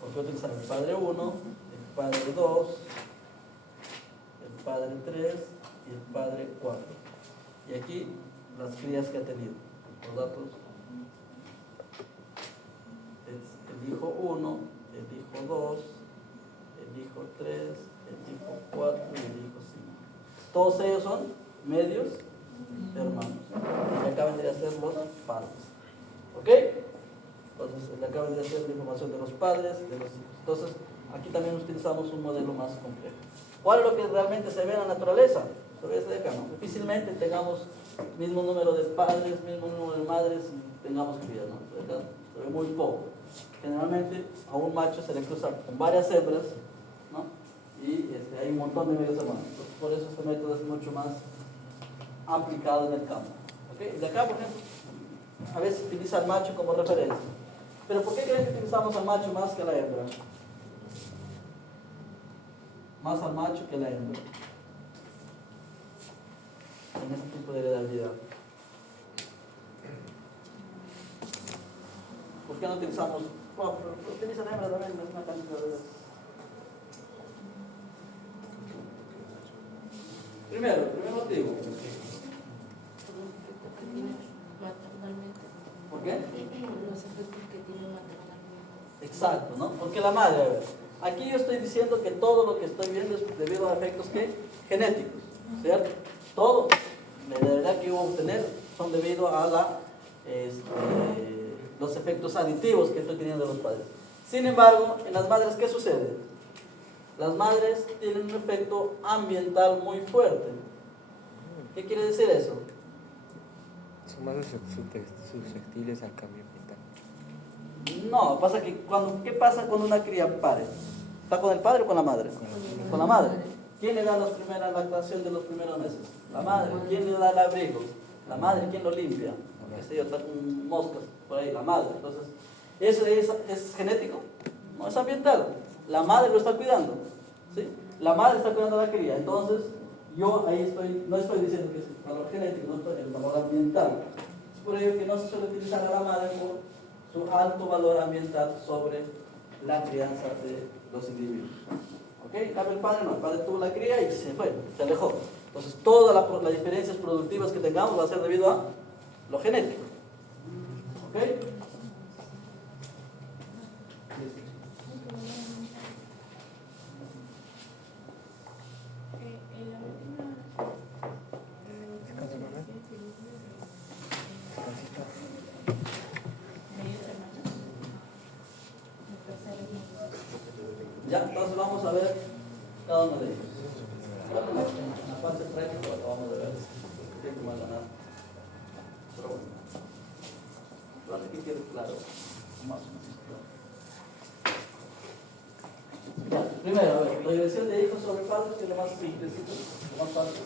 Porque voy a utilizar el padre 1, el padre 2, el padre 3 y el padre 4. Y aquí las crías que ha tenido. Los datos. Es el hijo 1, el hijo 2, el hijo 3, el hijo 4 y el hijo 5. Todos ellos son medios hermanos. Y acá vendría a ser los padres. ¿Ok? Entonces, acá vendría a ser la información de los padres, de los hijos. Entonces, aquí también utilizamos un modelo más complejo. ¿Cuál es lo que realmente se ve en la naturaleza? Se ve desde acá, ¿no? Difícilmente tengamos mismo número de padres, mismo número de madres y tengamos crías, ¿no? Se ve muy poco. Generalmente a un macho se le cruza con varias hembras, ¿no? Y hay un montón de medios hermanos. Entonces, por eso este método es mucho más aplicado en el campo. ¿Okay? Y de acá, por ejemplo, a veces utiliza al macho como referencia. Pero ¿por qué creen que utilizamos al macho más que a la hembra? Más al macho que a la hembra en este tipo de heredabilidad. ¿Por qué no utilizamos? Bueno, utiliza la hembra también, es una cantidad de veces. Primer motivo. Maternalmente. ¿Por qué? Los efectos que tiene maternalmente. Exacto, ¿no? Porque la madre, a ver, aquí yo estoy diciendo que todo lo que estoy viendo es debido a efectos ¿qué? Genéticos, ¿cierto? Todo, la verdad que iba a obtener son debido a los efectos aditivos que estoy teniendo de los padres. Sin embargo, en las madres, ¿qué sucede? Las madres tienen un efecto ambiental muy fuerte. ¿Qué quiere decir eso? Son más susceptibles al cambio ambiental. No, pasa que ¿qué pasa cuando una cría pare? ¿Está con el padre o con la madre? Con la madre. ¿Quién le da la primera lactación de los primeros meses? La madre. ¿Quién le da el abrigo? La madre. ¿Quién lo limpia? ¿Qué sé yo? Está con moscas por ahí, la madre. Entonces, ¿eso es genético? No, es ambiental. La madre lo está cuidando, ¿sí? La madre está cuidando a la cría. Entonces, yo ahí no estoy diciendo que es el valor genético, no estoy el valor ambiental. Es por ello que no se suele utilizar a la madre por su alto valor ambiental sobre la crianza de los individuos. ¿Ok? En cambio el padre no, el padre tuvo la cría y se fue, se alejó. Entonces todas las diferencias productivas que tengamos va a ser debido a lo genético. ¿Ok? Ya, entonces vamos a ver cada uno de ellos. En la parte práctica lo acabamos de ver. Pero bueno, para que quede claro, más o menos claro. Ya, primero, a ver, la división de hijos sobre padres, que es lo más simplecito, lo más fácil.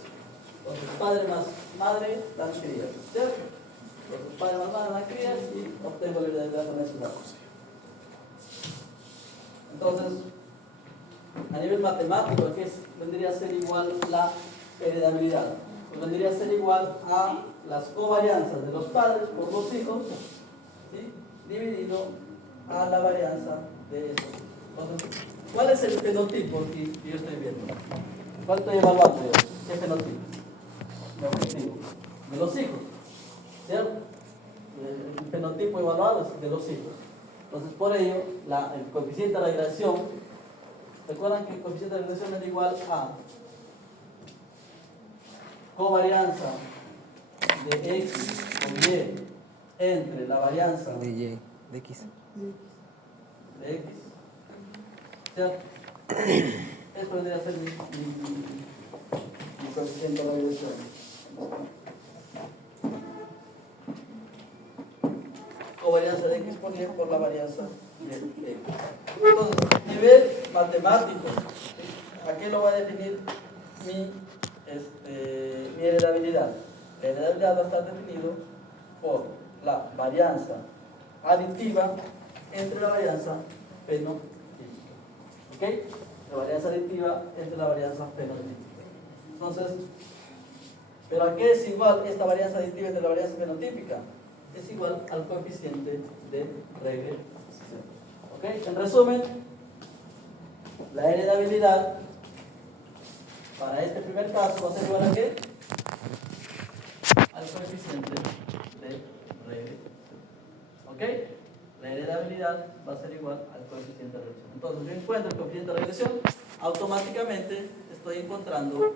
Entonces, padre más madre dan crías, ¿cierto? Entonces, padre más madre dan crías y obtengo la heredad mencionada. Entonces, a nivel matemático, ¿qué vendría a ser igual la heredabilidad? Pues vendría a ser igual a las covarianzas de los padres por los hijos, ¿sí? Dividido a la varianza de esos hijos. Entonces, ¿cuál es el fenotipo que yo estoy viendo? ¿Cuál estoy evaluando yo? ¿Qué fenotipo? Mi objetivo. De los hijos, ¿cierto? fenotipo evaluado es de los hijos. Entonces, por ello, el coeficiente de regresión, recuerdan que el coeficiente de regresión es igual a covarianza de X con Y entre la varianza De Y, de X. de X. ¿Cierto? Eso vendría a ser mi coeficiente de regresión. Covarianza de X por Y por la varianza de X. Entonces, a nivel matemático, aquí lo voy a definir mi heredabilidad. La heredabilidad va a estar definido por la varianza aditiva entre la varianza fenotípica. ¿Ok? La varianza aditiva entre la varianza fenotípica. Entonces, ¿pero a qué es igual esta varianza aditiva entre la varianza fenotípica? Es igual al coeficiente de regresión. ¿Ok? En resumen, la heredabilidad para este primer caso va a ser igual a ¿qué? Al coeficiente de regresión. ¿Ok? La heredabilidad va a ser igual al coeficiente de regresión. Entonces, yo encuentro el coeficiente de regresión, automáticamente estoy encontrando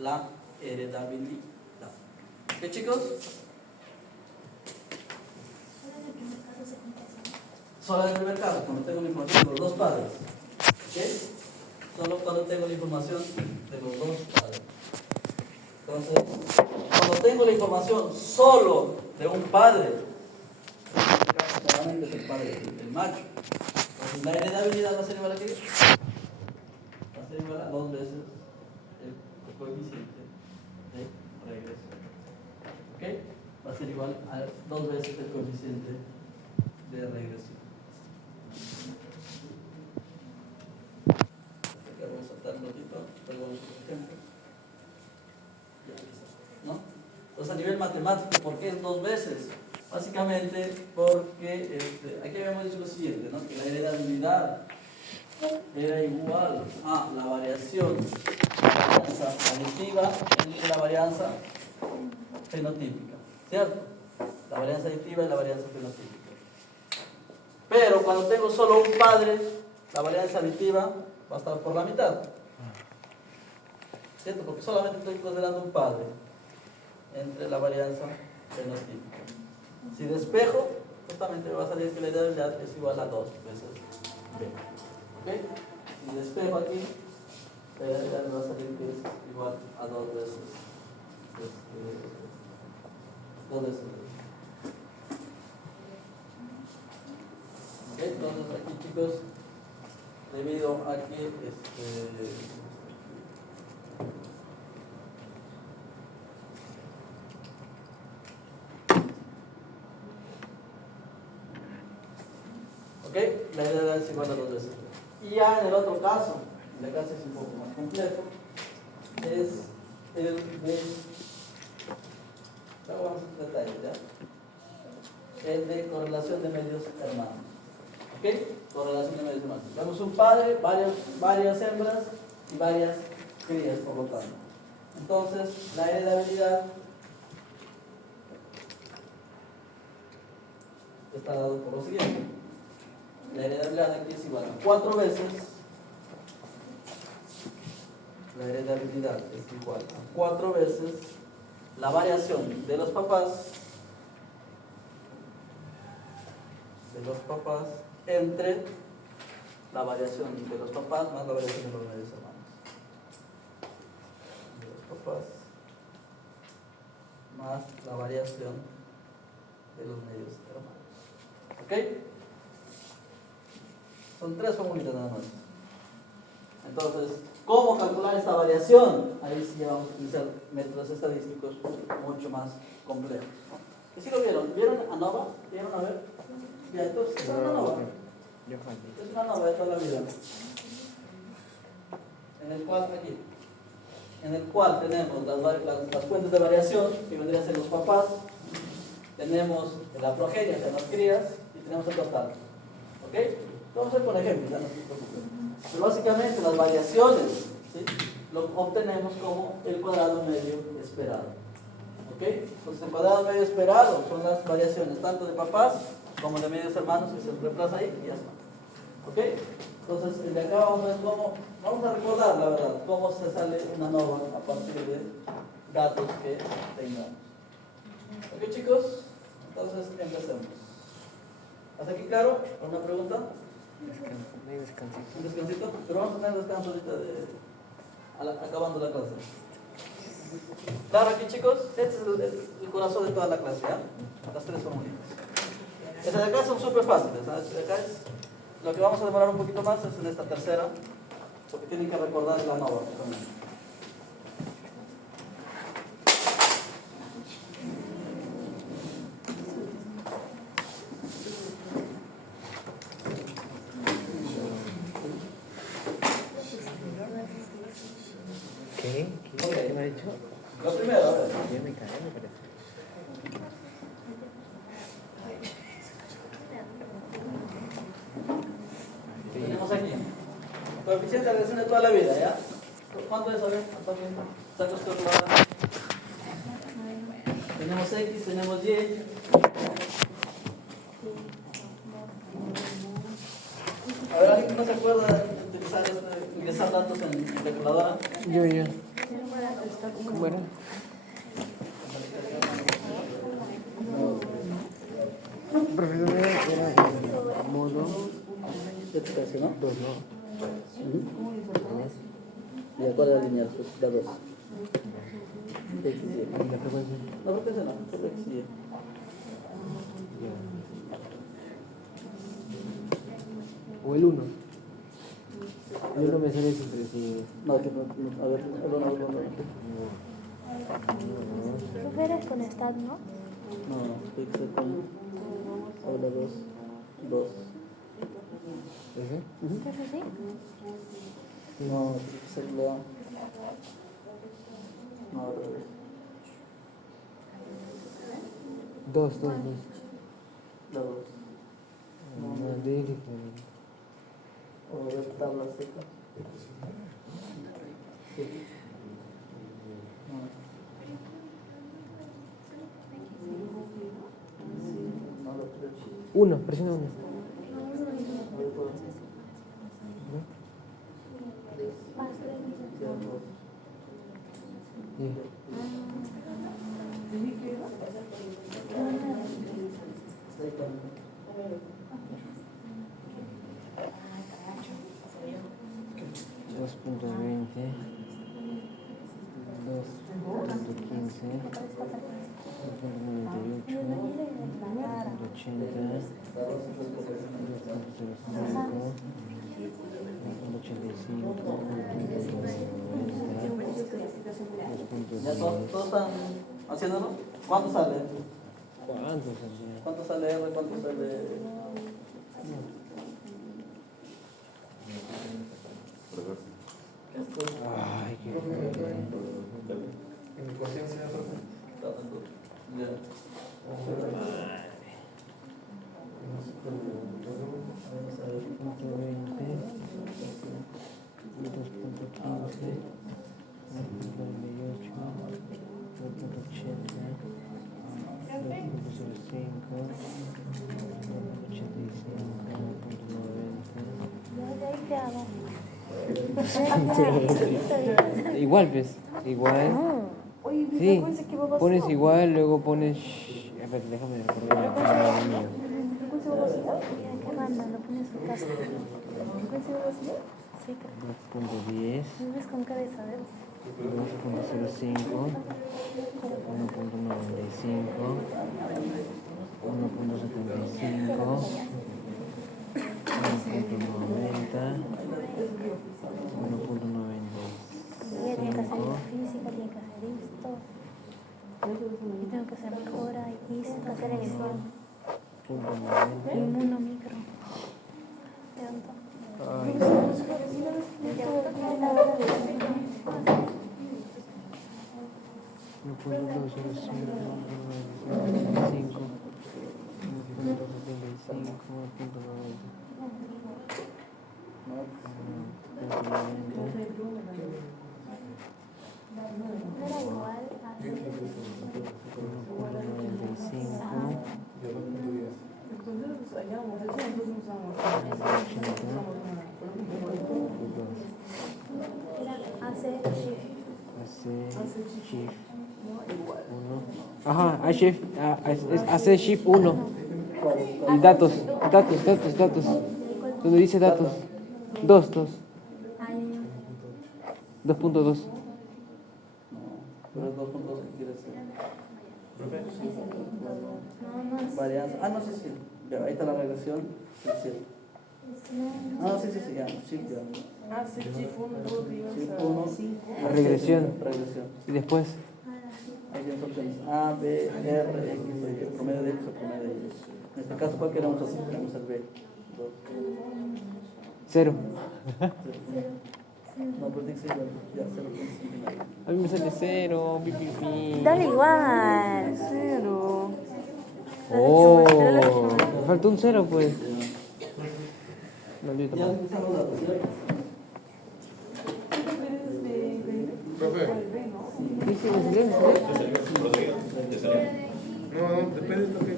la heredabilidad. ¿Ok, chicos? Solo en el primer caso, cuando tengo la información de los dos padres. ¿Ok? Solo cuando tengo la información de los dos padres. Entonces, cuando tengo la información solo de un padre, claramente es el padre, el macho. Entonces, la heredabilidad va a ser igual a ¿qué? Va a ser igual a 2 veces el coeficiente de regresión. ¿Ok? Va a ser igual a 2 veces el coeficiente de regresión. Vamos a saltar un ratito, perdón, por ejemplo. ¿No? Entonces, a nivel matemático, ¿por qué es 2 veces? Básicamente porque aquí habíamos dicho lo siguiente, ¿no? Que la heredabilidad era igual a la variación aditiva entre la varianza fenotípica, ¿cierto? La varianza aditiva y la varianza fenotípica. Pero cuando tengo solo un padre, la varianza aditiva va a estar por la mitad, ¿cierto? Porque solamente estoy considerando un padre entre la varianza fenotípica. Si despejo, justamente me va a salir que la heredabilidad es igual a 2 veces B. ¿Ok? Si despejo aquí, la heredabilidad me va a salir que es igual a 2 veces. 2 veces B. ¿Ok? Entonces aquí, chicos, debido a que ¿ok? La heredad es igual a 2 veces. Y ya en el otro caso, en el caso es un poco más complejo, es el de, vamos a detalles, ¿ya? El de correlación de medios hermanos. ¿Ok? Correlación de medios hermanos. Tenemos un padre, varias hembras y varias crías, por lo tanto. Entonces, la heredabilidad está dado por lo siguiente. La heredabilidad aquí es igual a 4 veces. La heredabilidad es igual a 4 veces la variación de los papás entre la variación de los papás más la variación de los medios hermanos. De los papás más la variación de los medios hermanos. ¿Ok? Son 3 formulitas nada más. Entonces, ¿cómo calcular esta variación? Ahí sí vamos a utilizar métodos estadísticos mucho más complejos. ¿Y si lo vieron? ¿Vieron ANOVA? ¿Vieron a ver? Ya, entonces, es una ANOVA. Es una ANOVA de toda la vida. En el cual tenemos las fuentes de variación, que vendrían a ser los papás, tenemos la progenie, que son las crías, y tenemos el total. ¿Ok? Vamos a ver con ejemplos, ya no se preocupen. Pero básicamente las variaciones, ¿sí?, lo obtenemos como el cuadrado medio esperado. ¿Ok? Entonces el cuadrado medio esperado son las variaciones tanto de papás como de medios hermanos que se reemplaza ahí y ya está. ¿Ok? Entonces el de acá vamos a ver cómo, vamos a recordar la verdad, cómo se sale una nova a partir de datos que tengamos. ¿Ok, chicos? Entonces empecemos. ¿Hasta aquí claro? ¿Alguna pregunta? Medio descansito. Un descansito, pero vamos a tener descanso ahorita acabando la clase. Claro aquí chicos, este es el corazón de toda la clase, ¿ya? Las tres fórmulas. Estas de acá son súper fáciles, ¿sabes? De acá es, lo que vamos a demorar un poquito más es en esta tercera, porque tienen que recordar la nova también. ¿Qué? ¿Qué me ha dicho? Lo primero, a ver. Ya me cae, me parece. Tenemos aquí. Coeficiente de relación de toda la vida, ¿ya? ¿Cuánto es, a ver? Sacos calculadora. Tenemos X, tenemos Y. A ver, ¿alguien no se acuerda de utilizar ingresar datos en calculadora? Yo. ¿Cómo era? Profesor, era modo ¿Qué te parece, no? 2, ¿no? ¿Y a cuál es la lineal? Pues la 2. X, Y. ¿Y la frecuencia? No, frecuencia no, solo X, Y. Ya. O el 1. El 1 me sale siempre si... No, que no, a ver, el 1, el 1. Profe, eres con stat, ¿no? No, X con. Habla 2. 2. ¿Ese? ¿Qué es así? No, tiene que ser la. No, al revés. 2. La 2. No, dije O ver tabla seca. Sí. No. No, la 3. 1, presiona 1. Dos punto 20, 2.15, 2.98, 2.80, 2.85, ¿Ya todos están haciéndolo? ¿Cuánto sale? ¿Cuánto saldría? ¿Cuánto sale R? ¿Cuánto sale? Ay, qué En conciencia, profe. Ya. punto 20, 2.15, 2.98, 2.80, 2.05, 2.85, 2.90. Igual, pues, igual. Oye, Sí, frecuencia, ¿qué va a pasar? pones igual, luego pones. Espérate, déjame recordar. ¿Frecuencia velocidad? ¿Qué banda? Lo pones en casa. ¿Frecuencia velocidad? Sí, creo. 2.10, ¿Vives con cabeza, ver? 2.05, 1.95, 1.75, 1.90, Tiene que hacer 1.95. física, tiene que hacer esto. Yo tengo que hacer mejora y esto, hacer edición. Inmuno micro. Levanto. Ay, no puedo 2.05, 1.75, 1.90. No era igual a 1.95. Entonces, allá vamos, entonces usamos. hace shift. Hace shift 1. Ajá, hay shift, hace shift 1. Y datos. Donde dice datos. 2. 2.2. No, pero el 2.2 ¿qué quiere decir? Varianza. Ah, no, sí. Ya, ahí está la regresión. Sí. Ah, sí, ya. Shift ya. Hace shift 1, 2, Shift 1. 5. La regresión. Regresión. Y después. Hay 10 opciones. A, B, R, X, Y. Promedio de X o promedio de Y. En este caso, ¿cuál queremos hacer? Queremos el B. 2. 0. No, pues dice igual. Ya, 0.5. A mí me sale 0. Dale igual. 0. Oh, me faltó un 0 pues. No, yo Ya tampoco. empezamos la tercera. Profe. Sí, me salió. No, depende de lo que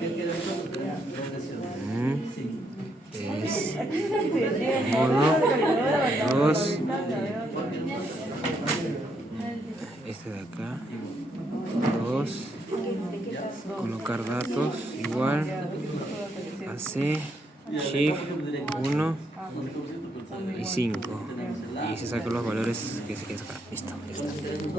¿Qué quiere decir? Regresión. Es 1, 2. Este de acá. 2. Colocar datos. Igual. AC. Shift 1 y 5. Y se sacan los valores que se quieren sacar. Listo.